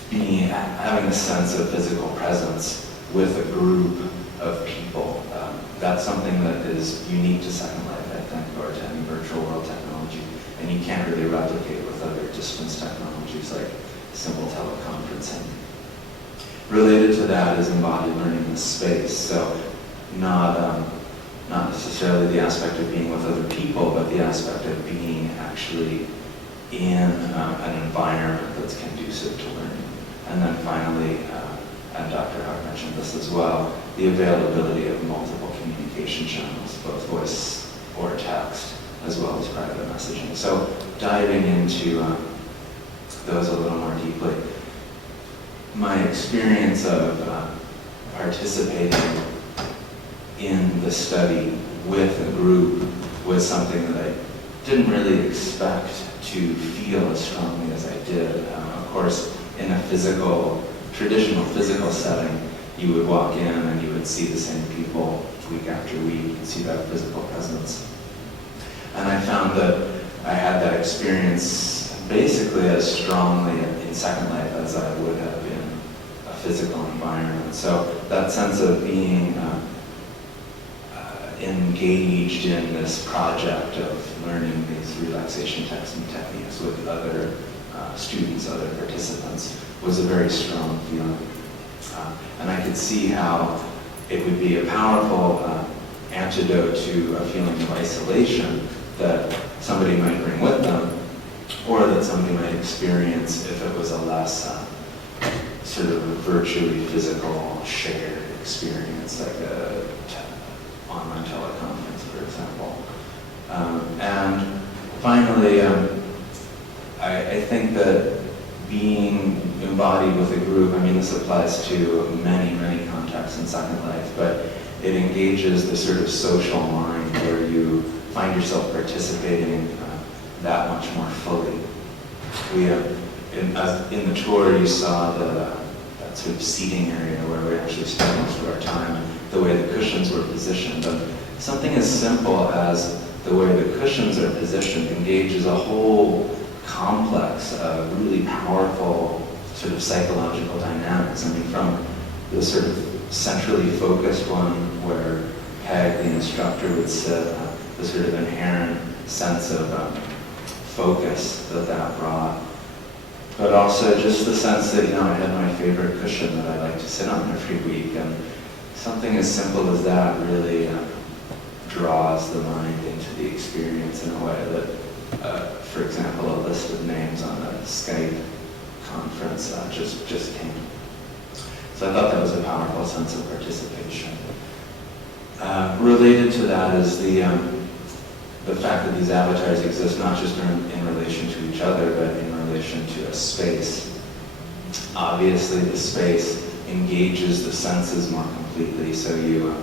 having a sense of physical presence with a group of people. That's something that is unique to Second Life, I think, or to any virtual world technology, and you can't really replicate with other distance technologies like simple teleconferencing. Related to that is embodied learning in space, so not necessarily the aspect of being with other people, but the aspect of being actually in an environment that's conducive to learning. And then finally, and Dr. Hart mentioned this as well, the availability of multiple communication channels, both voice or text, as well as private messaging. So diving into those a little more deeply, my experience of participating in the study with a group was something that I didn't really expect to feel as strongly as I did. Of course, in a traditional physical setting, you would walk in and you would see the same people week after week, you'd see that physical presence. And I found that I had that experience basically as strongly in Second Life as I would have in a physical environment. So that sense of being engaged in this project of learning these relaxation techniques with other students, other participants, was a very strong feeling. And I could see how it would be a powerful antidote to a feeling of isolation that somebody might bring with them, or that somebody might experience if it was a less sort of virtually physical shared experience, like a online teleconference, for example. And finally, I think that being embodied with a group, I mean, this applies to many, many contexts in Second Life, but it engages the sort of social mind where you find yourself participating that much more fully. In the tour, you saw that sort of seating area where we actually spent most of our time, and the way the cushions were positioned. And something as simple as the way the cushions are positioned engages a whole complex of really powerful sort of psychological dynamics. I mean, from the sort of centrally focused one where Peg, the instructor, would sit, the sort of inherent sense of focus that brought, but also just the sense that, I had my favorite cushion that I like to sit on every week, and something as simple as that really draws the mind into the experience in a way that, for example, a list of names on a Skype conference just came. So I thought that was a powerful sense of participation. Related to that is the fact that these avatars exist not just in relation to each other, but in relation to a space. Obviously, the space engages the senses more completely, so you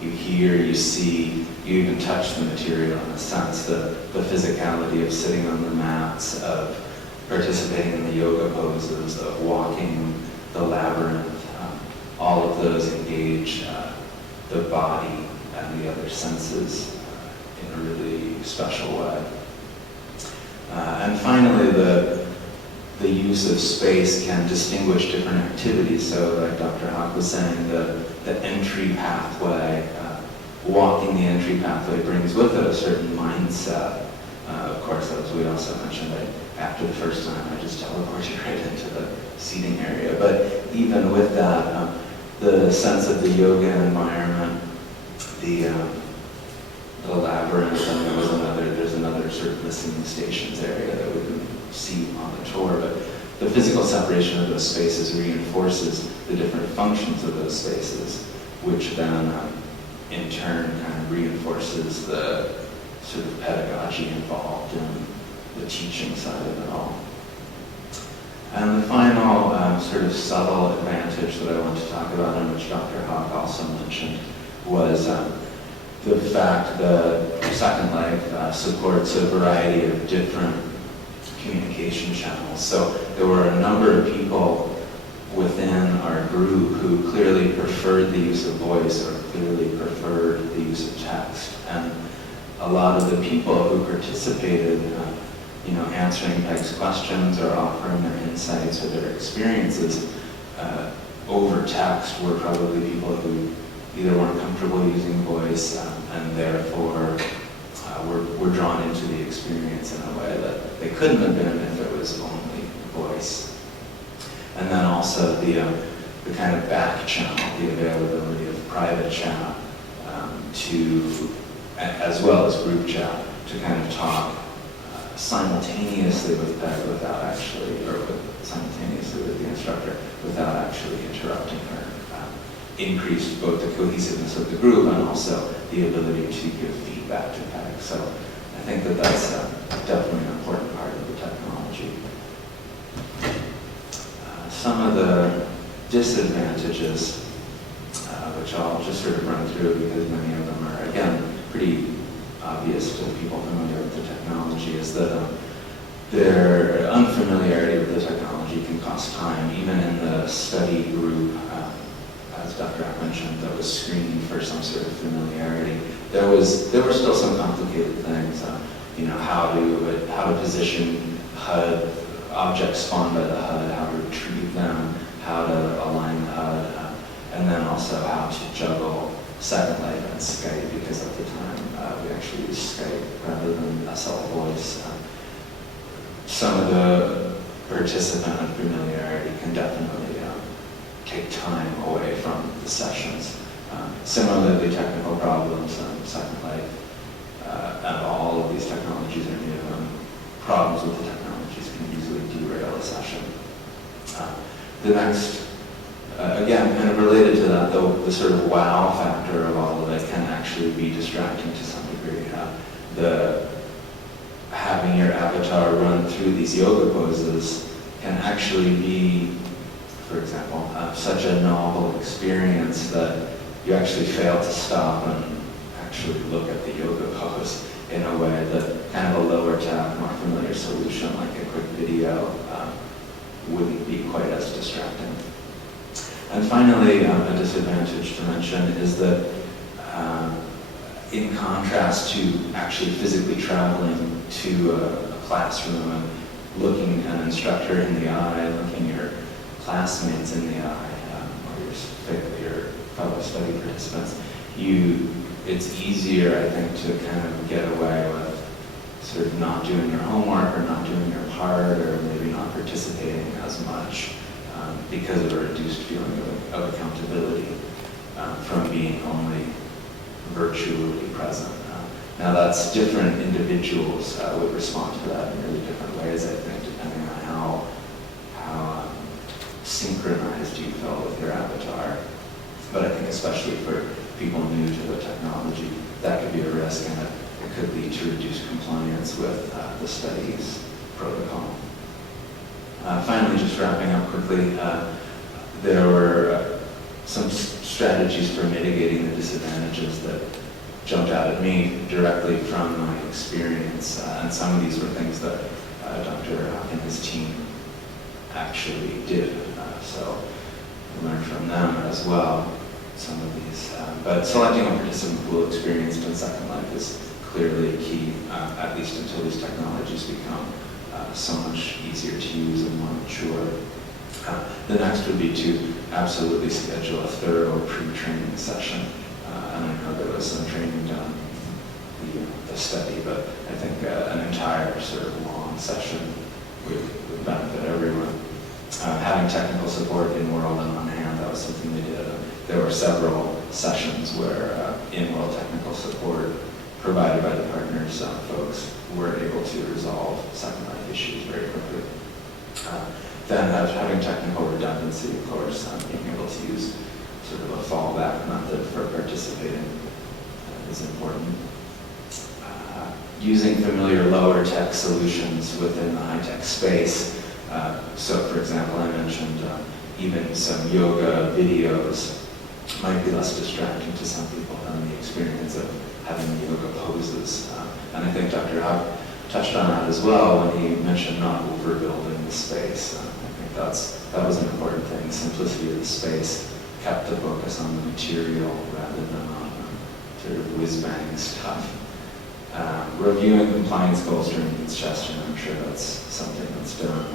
hear, you see, you even touch the material in a sense. The physicality of sitting on the mats, of participating in the yoga poses, of walking the labyrinth, all of those engage the body and the other senses in a really special way. And finally, the use of space can distinguish different activities. So like Dr. Hawk was saying, the entry pathway, walking the entry pathway brings with it a certain mindset. Of course, as we also mentioned, after the first time, I just teleported right into the seating area. But even with that, the sense of the yoga environment, the labyrinth, and there's another sort of listening stations area that we can see on the tour. But the physical separation of those spaces reinforces the different functions of those spaces, which then in turn kind of reinforces the sort of pedagogy involved in the teaching side of it all. And the final sort of subtle advantage that I want to talk about, and which Dr. Hawk also mentioned, was the fact that Second Life supports a variety of different communication channels. So there were a number of people within our group who clearly preferred the use of voice or clearly preferred the use of text. And a lot of the people who participated, answering Peg's questions or offering their insights or their experiences over text were probably people who either weren't comfortable using voice and therefore were drawn into the experience in a way that they couldn't have been if it was only voice. And then also the kind of back channel, the availability of private chat as well as group chat, to kind of talk simultaneously with Peg simultaneously with the instructor without actually interrupting her. Increased both the cohesiveness of the group and also the ability to give feedback to Peg. So I think that that's definitely an important part of the technology. Some of the disadvantages, which I'll just sort of run through because many of them are, again, pretty obvious to people familiar with the technology, is that their unfamiliarity with the technology can cost time. Even in the study group, as Dr. Ack mentioned, that was screening for some sort of familiarity, there were still some complicated things. How to position HUD, objects spawned by the HUD, how to retrieve them, how to align the HUD, and then also how to juggle Second Life and Skype, because at the time we actually used Skype rather than SL Voice. Some of the participant unfamiliarity can definitely take time away from the sessions. Similarly, technical problems and Second Life, and all of these technologies are new, and problems with the technologies can easily derail a session. The next, again, kind of related to that, though, the sort of wow factor of all of it can actually be distracting to some degree. Having your avatar run through these yoga poses can actually be, for example, such a novel experience that you actually fail to stop and actually look at the yoga pose in a way that kind of a lower tech, more familiar solution like a quick video wouldn't be quite as distracting. And finally, a disadvantage to mention is that in contrast to actually physically traveling to a classroom and looking an instructor in the eye, looking your classmates in the eye, or your fellow study participants, it's easier, I think, to kind of get away with sort of not doing your homework or not doing your part or maybe not participating as much because of a reduced feeling of accountability from being only virtually present. Now that's different individuals would respond to that in really different ways, I think, depending on how synchronized you felt with your avatar. especially for people new to the technology. That could be a risk, and it could lead to reduced compliance with the study's protocol. Finally, just wrapping up quickly, there were some strategies for mitigating the disadvantages that jumped out at me directly from my experience, and some of these were things that Dr. Hawk and his team actually did, so I learned from them as well, some of these. But selecting a participant pool experienced in Second Life is clearly key, at least until these technologies become so much easier to use and more mature. The next would be to absolutely schedule a thorough pre-training session. And I know there was some training done the study, but I think an entire sort of long session would benefit everyone. Having technical support in World and on hand, that was something they did. There were several sessions where in-world technical support provided by the partners, folks were able to resolve Second Life issues very quickly. Then having technical redundancy, of course, being able to use sort of a fallback method for participating is important. Using familiar lower tech solutions within the high-tech space. So for example, I mentioned even some yoga videos might be less distracting to some people than the experience of having yoga poses. And I think Dr. Hawk touched on that as well when he mentioned not overbuilding the space. I think that was an important thing. The simplicity of the space kept the focus on the material rather than on sort of whiz-bang stuff. Reviewing compliance goals during each session, I'm sure that's something that's done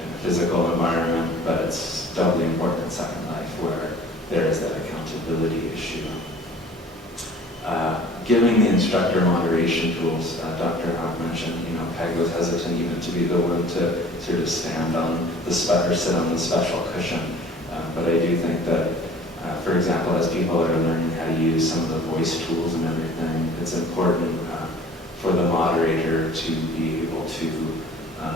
in a physical environment, but it's doubly important in Second Life where there is that accountability issue. Giving the instructor moderation tools, Dr. Hawk mentioned, Peg was hesitant even to be the one to sort of stand on the or sit on the special cushion. But I do think that, for example, as people are learning how to use some of the voice tools and everything, it's important for the moderator to be able to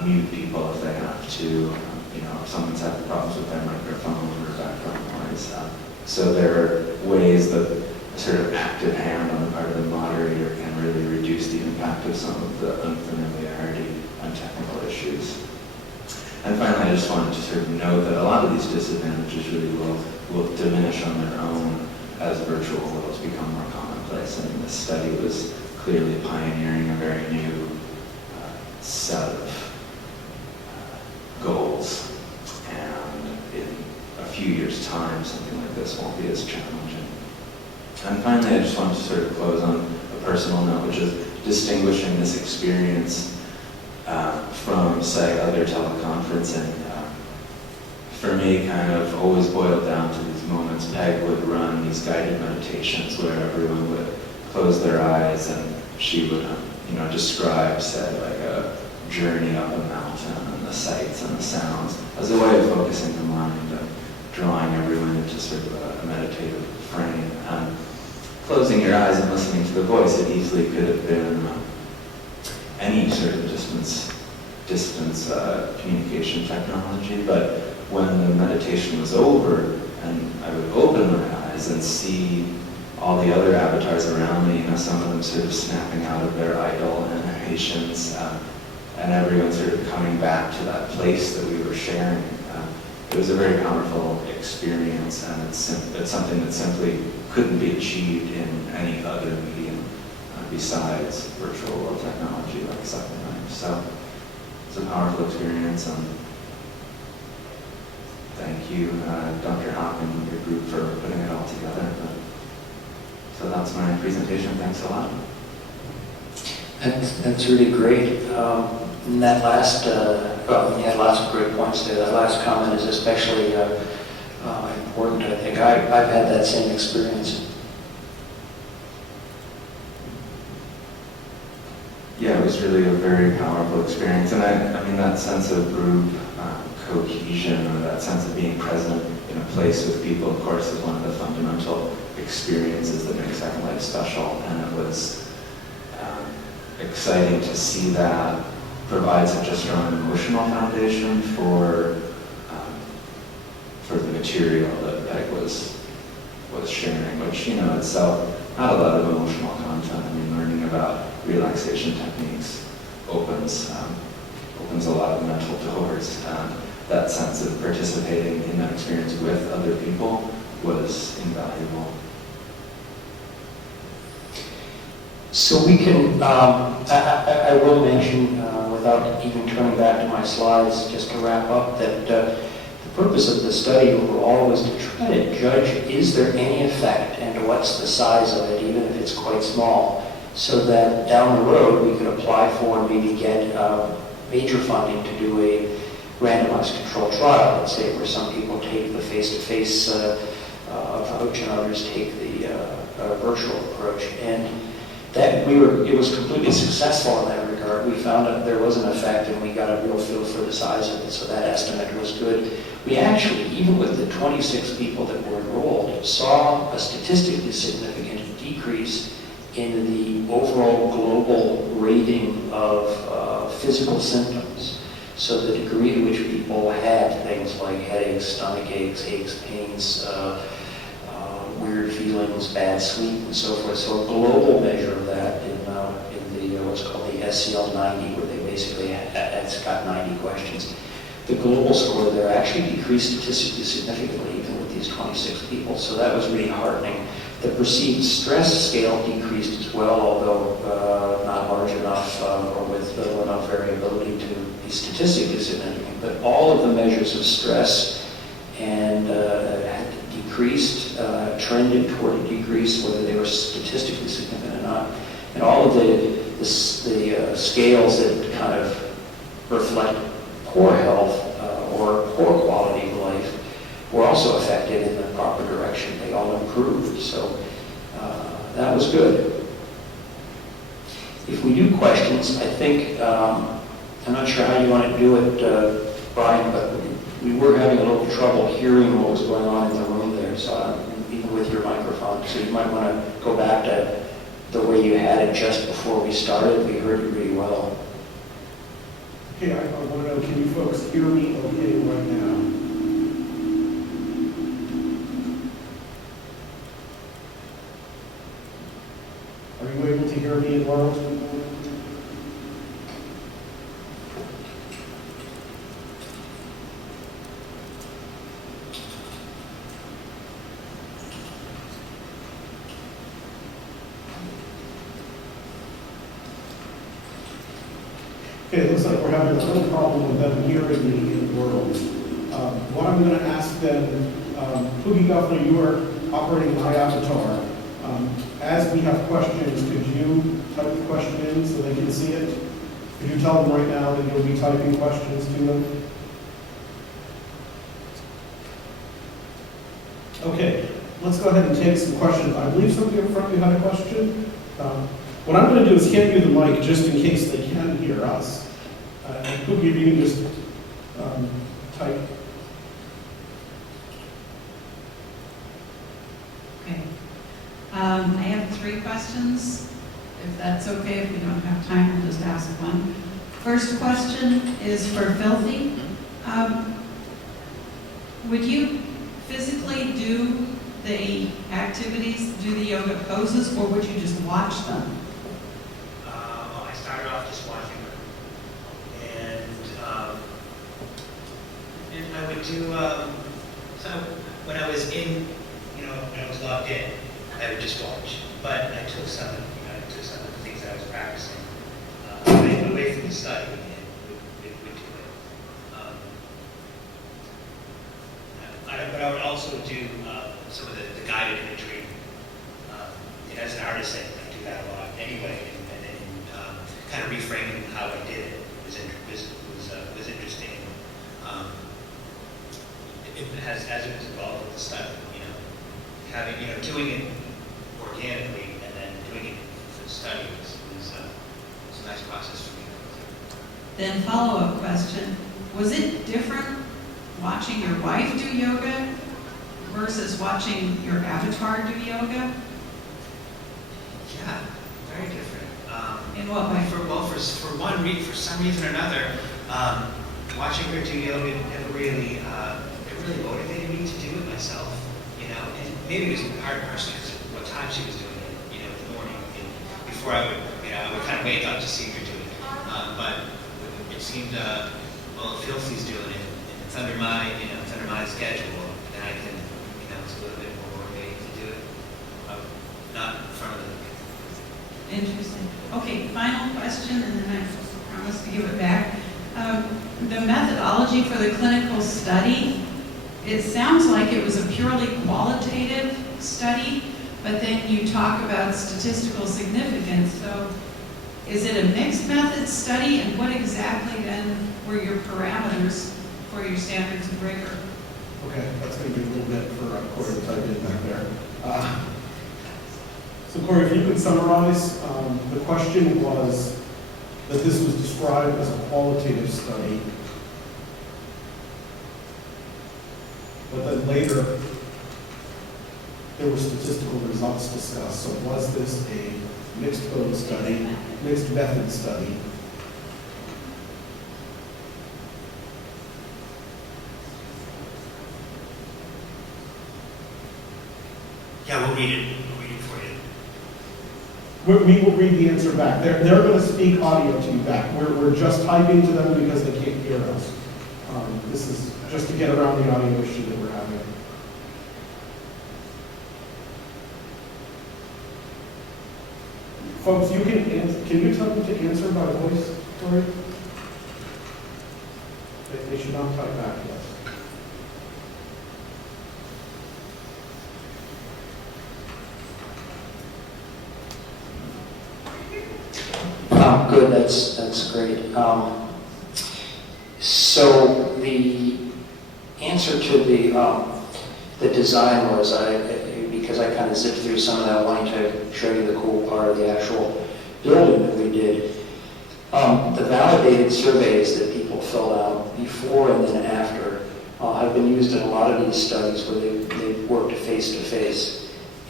mute people if they have to, if someone's having problems with their microphone or background noise. So there are ways that a sort of active hand on the part of the moderator can really reduce the impact of some of the unfamiliarity and technical issues. And finally, I just wanted to sort of note that a lot of these disadvantages really will diminish on their own as virtual worlds become more commonplace. I mean, this study was clearly pioneering a very new set of goals. And in a few years' time, something like this won't be as challenging. And finally, I just wanted to sort of close on a personal note, which is distinguishing this experience from, say, other teleconferencing. For me, kind of always boiled down to these moments. Peg would run these guided meditations where everyone would close their eyes and she would, describe, say, like a journey up a mountain and the sights and the sounds as a way of focusing the mind and drawing everyone into sort of a meditative frame. And closing your eyes and listening to the voice, it easily could have been any sort of distance communication technology, but when the meditation was over and I would open my eyes and see all the other avatars around me, some of them sort of snapping out of their idle animations, and everyone sort of coming back to that place that we were sharing. It was a very powerful experience, and it's something that simply couldn't be achieved in any other medium besides virtual world technology like Second Life. So it's a powerful experience, and thank you, Dr. Hawk and your group for putting it all together. So that's my presentation. Thanks a lot. That's really great. And that last, you had lots of great points there. That last comment is especially important, I think. I've had that same experience. Yeah, it was really a very powerful experience. And I mean, that sense of group cohesion, or that sense of being present in a place with people, of course, is one of the fundamental experiences that makes Second Life special. And it was exciting to see that provide such a strong emotional foundation for the material that Peg was was sharing, which, itself, not a lot of emotional content. I mean, learning about relaxation techniques opens a lot of mental doors. That sense of participating in that experience with other people was invaluable. So we can, I will mention, without even turning back to my slides, just to wrap up, that the purpose of the study overall was to try to judge, is there any effect and what's the size of it, even if it's quite small, so that down the road we could apply for and maybe get major funding to do a randomized controlled trial, let's say, where some people take the face-to-face approach and others take the virtual approach. And that it was completely successful in that regard. We found that there was an effect and we got a real feel for the size of it, so that estimate was good. We actually, even with the 26 people that were enrolled, saw a statistically significant decrease in the overall global rating of physical symptoms. So the degree to which people had things like headaches, stomach aches, pains, weird feelings, bad sleep, and so forth. So a global measure of that in the what's called the SCL 90, where they basically it's got 90 questions. The global score there actually decreased statistically significantly, even with these 26 people. So that was really heartening. The perceived stress scale decreased as well, although not large enough or with little enough variability to be statistically significant. But all of the measures of stress and decreased, trended toward a decrease, whether they were statistically significant or not. And all of the scales that kind of reflect poor health or poor quality of life were also affected in the proper direction. They all improved, so that was good. If we do questions, I think, I'm not sure how you want to do it, Brian, but we were having a little trouble hearing what was going on in the room there, so even with your microphone, so you might want to go back to the way you had it just before we started. We heard it really well. Okay, I want to know, can you folks hear me okay right now? Are you able to hear me as well? Okay, it looks like we're having a little problem with them hearing me in the world. What I'm going to ask then, Poogie Guffner, you are operating my avatar. As we have questions, could you type the question in so they can see it? Could you tell them right now that you'll be typing questions to them? Okay, let's go ahead and take some questions. I believe somebody up front, you had a question. What I'm going to do is hand you the mic just in case they can hear us. Poogie, if you can just type. Okay. I have 3 questions. If that's okay, if we don't have time, we'll just ask one. First question is for Filthy. Would you physically do the activities, do the yoga poses, or would you just watch them? Well, I started off just watching them, and I would do. So when I was in, when I was logged in, I would just watch. But I took some, of the things that I was practicing away from the study and would do it. But I would also do some of the guided imagery. As an artist, I do that a lot anyway, and then kind of reframing how I did it was interesting. As it was involved with the study, having doing it organically and then doing it for the study was a nice process for me. Then follow-up question, was it different watching your wife do yoga versus watching your avatar do yoga? Yeah, very different. In what way? For some reason or another, watching her do yoga never really, it really motivated me to do it myself. and maybe it was hard personally because of what time she was doing it, in the morning, and before I would kind of wait up to see her do it. But it seemed, well, if Filthy's doing it, and it's under my schedule, then I can, it's a little bit more motivating to do it, not in front of the. Interesting. Okay, final question, and then I promise to give it back. The methodology for the clinical study, it sounds like it was a purely qualitative study, but then you talk about statistical significance. So is it a mixed method study, and what exactly then were your parameters for your standards of rigor? Okay, that's going to be a little bit for Corey to type in back there. So Corey, if you could summarize, the question was that this was described as a qualitative study, but then later there were statistical results discussed. So was this a mixed mode study, mixed method study? Yeah, we'll read it for you. We will read the answer back. They're going to speak audio to you back. We're just typing to them because they can't hear us. This is just to get around the audio issue that we're having. Folks, you can you tell them to answer by voice, Corey? They should not type back to us. Good, that's great. So the answer to the design was, because I kind of zipped through some of that, wanting to show you the cool part of the actual building that we did. The validated surveys that people filled out before and then after have been used in a lot of these studies where they've worked face-to-face.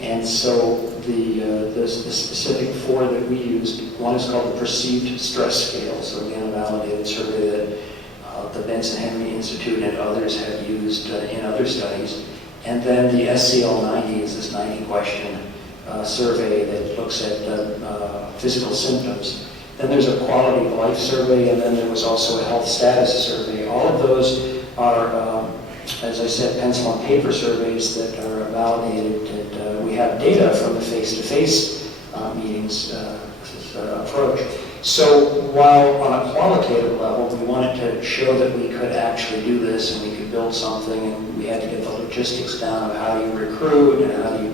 And so the specific four that we used, one is called the Perceived Stress Scale. So again, a validated survey that the Benson Henry Institute and others have used in other studies. And then the SCL-90 is this 90-question survey that looks at physical symptoms. Then there's a quality of life survey, and then there was also a health status survey. All of those are, as I said, pencil and paper surveys that are validated, and we have data from the face-to-face meetings approach. So while on a qualitative level, we wanted to show that we could actually do this and we could build something, and we had to get the logistics down of how you recruit and how you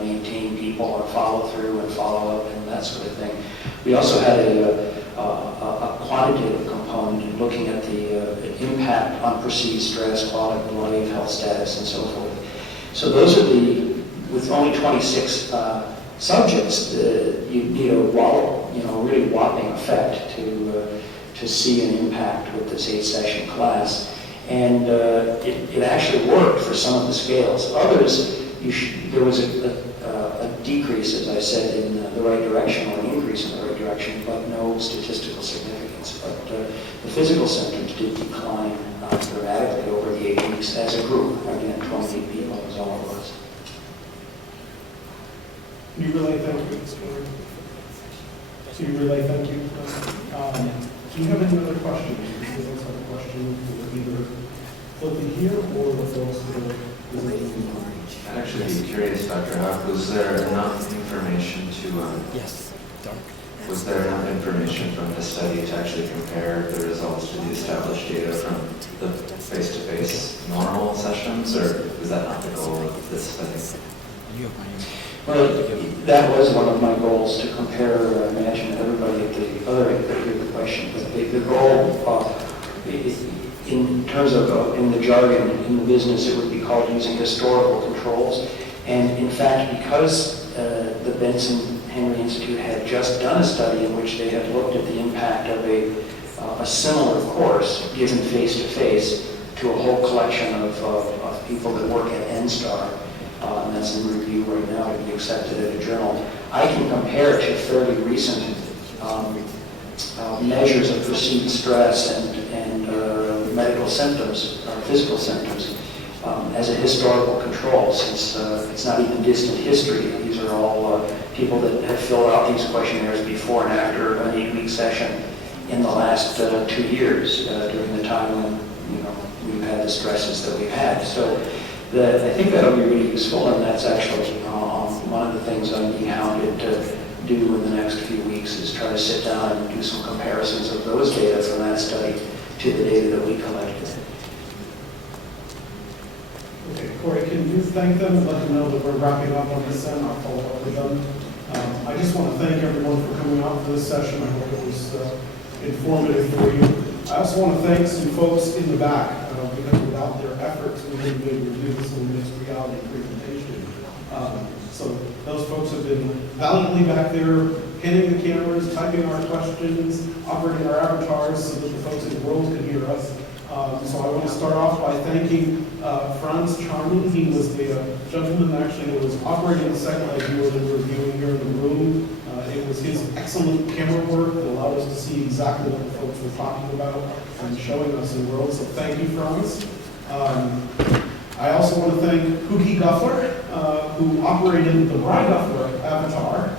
maintain people and follow through and follow up and that sort of thing. We also had a quantitative component in looking at the impact on perceived stress, quality of life, health status, and so forth. So those are with only 26 subjects, you need a really whopping effect to see an impact with this 8-session class. And it actually worked for some of the scales. Others, there was a decrease, as I said, in the right direction, or an increase in the right direction, but no statistical significance. But the physical symptoms did decline dramatically over the 8 weeks as a group. Again, 28 people was all it was. You relay thank you. So you relay thank you. Do you have any other questions? Does anyone have a question for either Filthy here or the folks that are visiting? I'd actually be curious, Dr. Huck, was there enough information Yes, dark. was there enough information from this study to actually compare the results to the established data from the face-to-face normal sessions, or was that not the goal of this study? You have my Well, that was one of my goals, to compare. I imagine everybody at the other end could hear the question, but the goal, in terms of, in the jargon, in the business, it would be called using historical controls. And in fact, because the Benson Henry Institute had just done a study in which they had looked at the impact of a similar course given face-to-face to a whole collection of people that work at NSTAR, and that's in review right now to be accepted at a journal. I can compare to fairly recent measures of perceived stress and medical symptoms, physical symptoms, as a historical control, since it's not even distant history. These are all people that have filled out these questionnaires before and after an 8-week session in the last 2 years during the time when we've had the stresses that we've had. So I think that'll be really useful, and that's actually one of the things I'm being hounded to do in the next few weeks is try to sit down and do some comparisons of those data from that study to the data that we collected. Okay, Corey, can you thank them and let them know that we're wrapping up on this end? I'll follow up with them. I just want to thank everyone for coming out for this session. I hope it was informative for you. I also want to thank some folks in the back, because without their efforts, we wouldn't be able to do this little mixed reality presentation. So those folks have been valiantly back there, hitting the cameras, typing our questions, operating our avatars so that the folks in the world can hear us. So I want to start off by thanking Franz Charman. He was the gentleman actually that was operating the second light viewer that we're viewing here in the room. It was his excellent camera work that allowed us to see exactly what the folks were talking about and showing us in the world. So thank you, Franz. I also want to thank Huki Guffler, who operated the Bry Guffler avatar,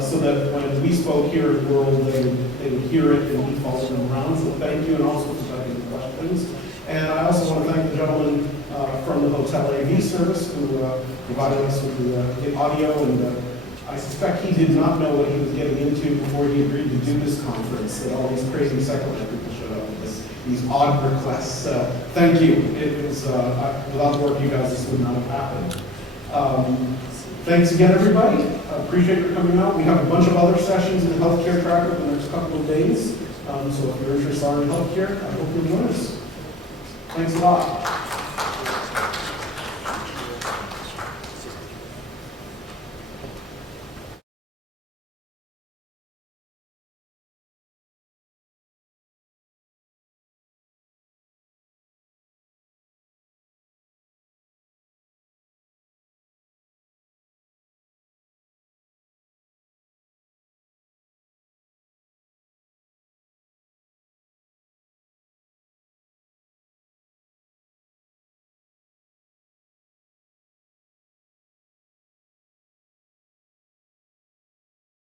so that when we spoke here in the world, they would hear it and he followed them around. So thank you, and also for typing the questions. And I also want to thank the gentleman from the Hotel AV service who provided us with the audio, and I suspect he did not know what he was getting into before he agreed to do this conference, that all these crazy secondary people showed up with these odd requests. So thank you. It was, without the work you guys, this would not have happened. Thanks again, everybody. I appreciate your coming out. We have a bunch of other sessions in the healthcare track over the next couple of days. So if you're interested in healthcare, I hope you'll join us. Thanks a lot.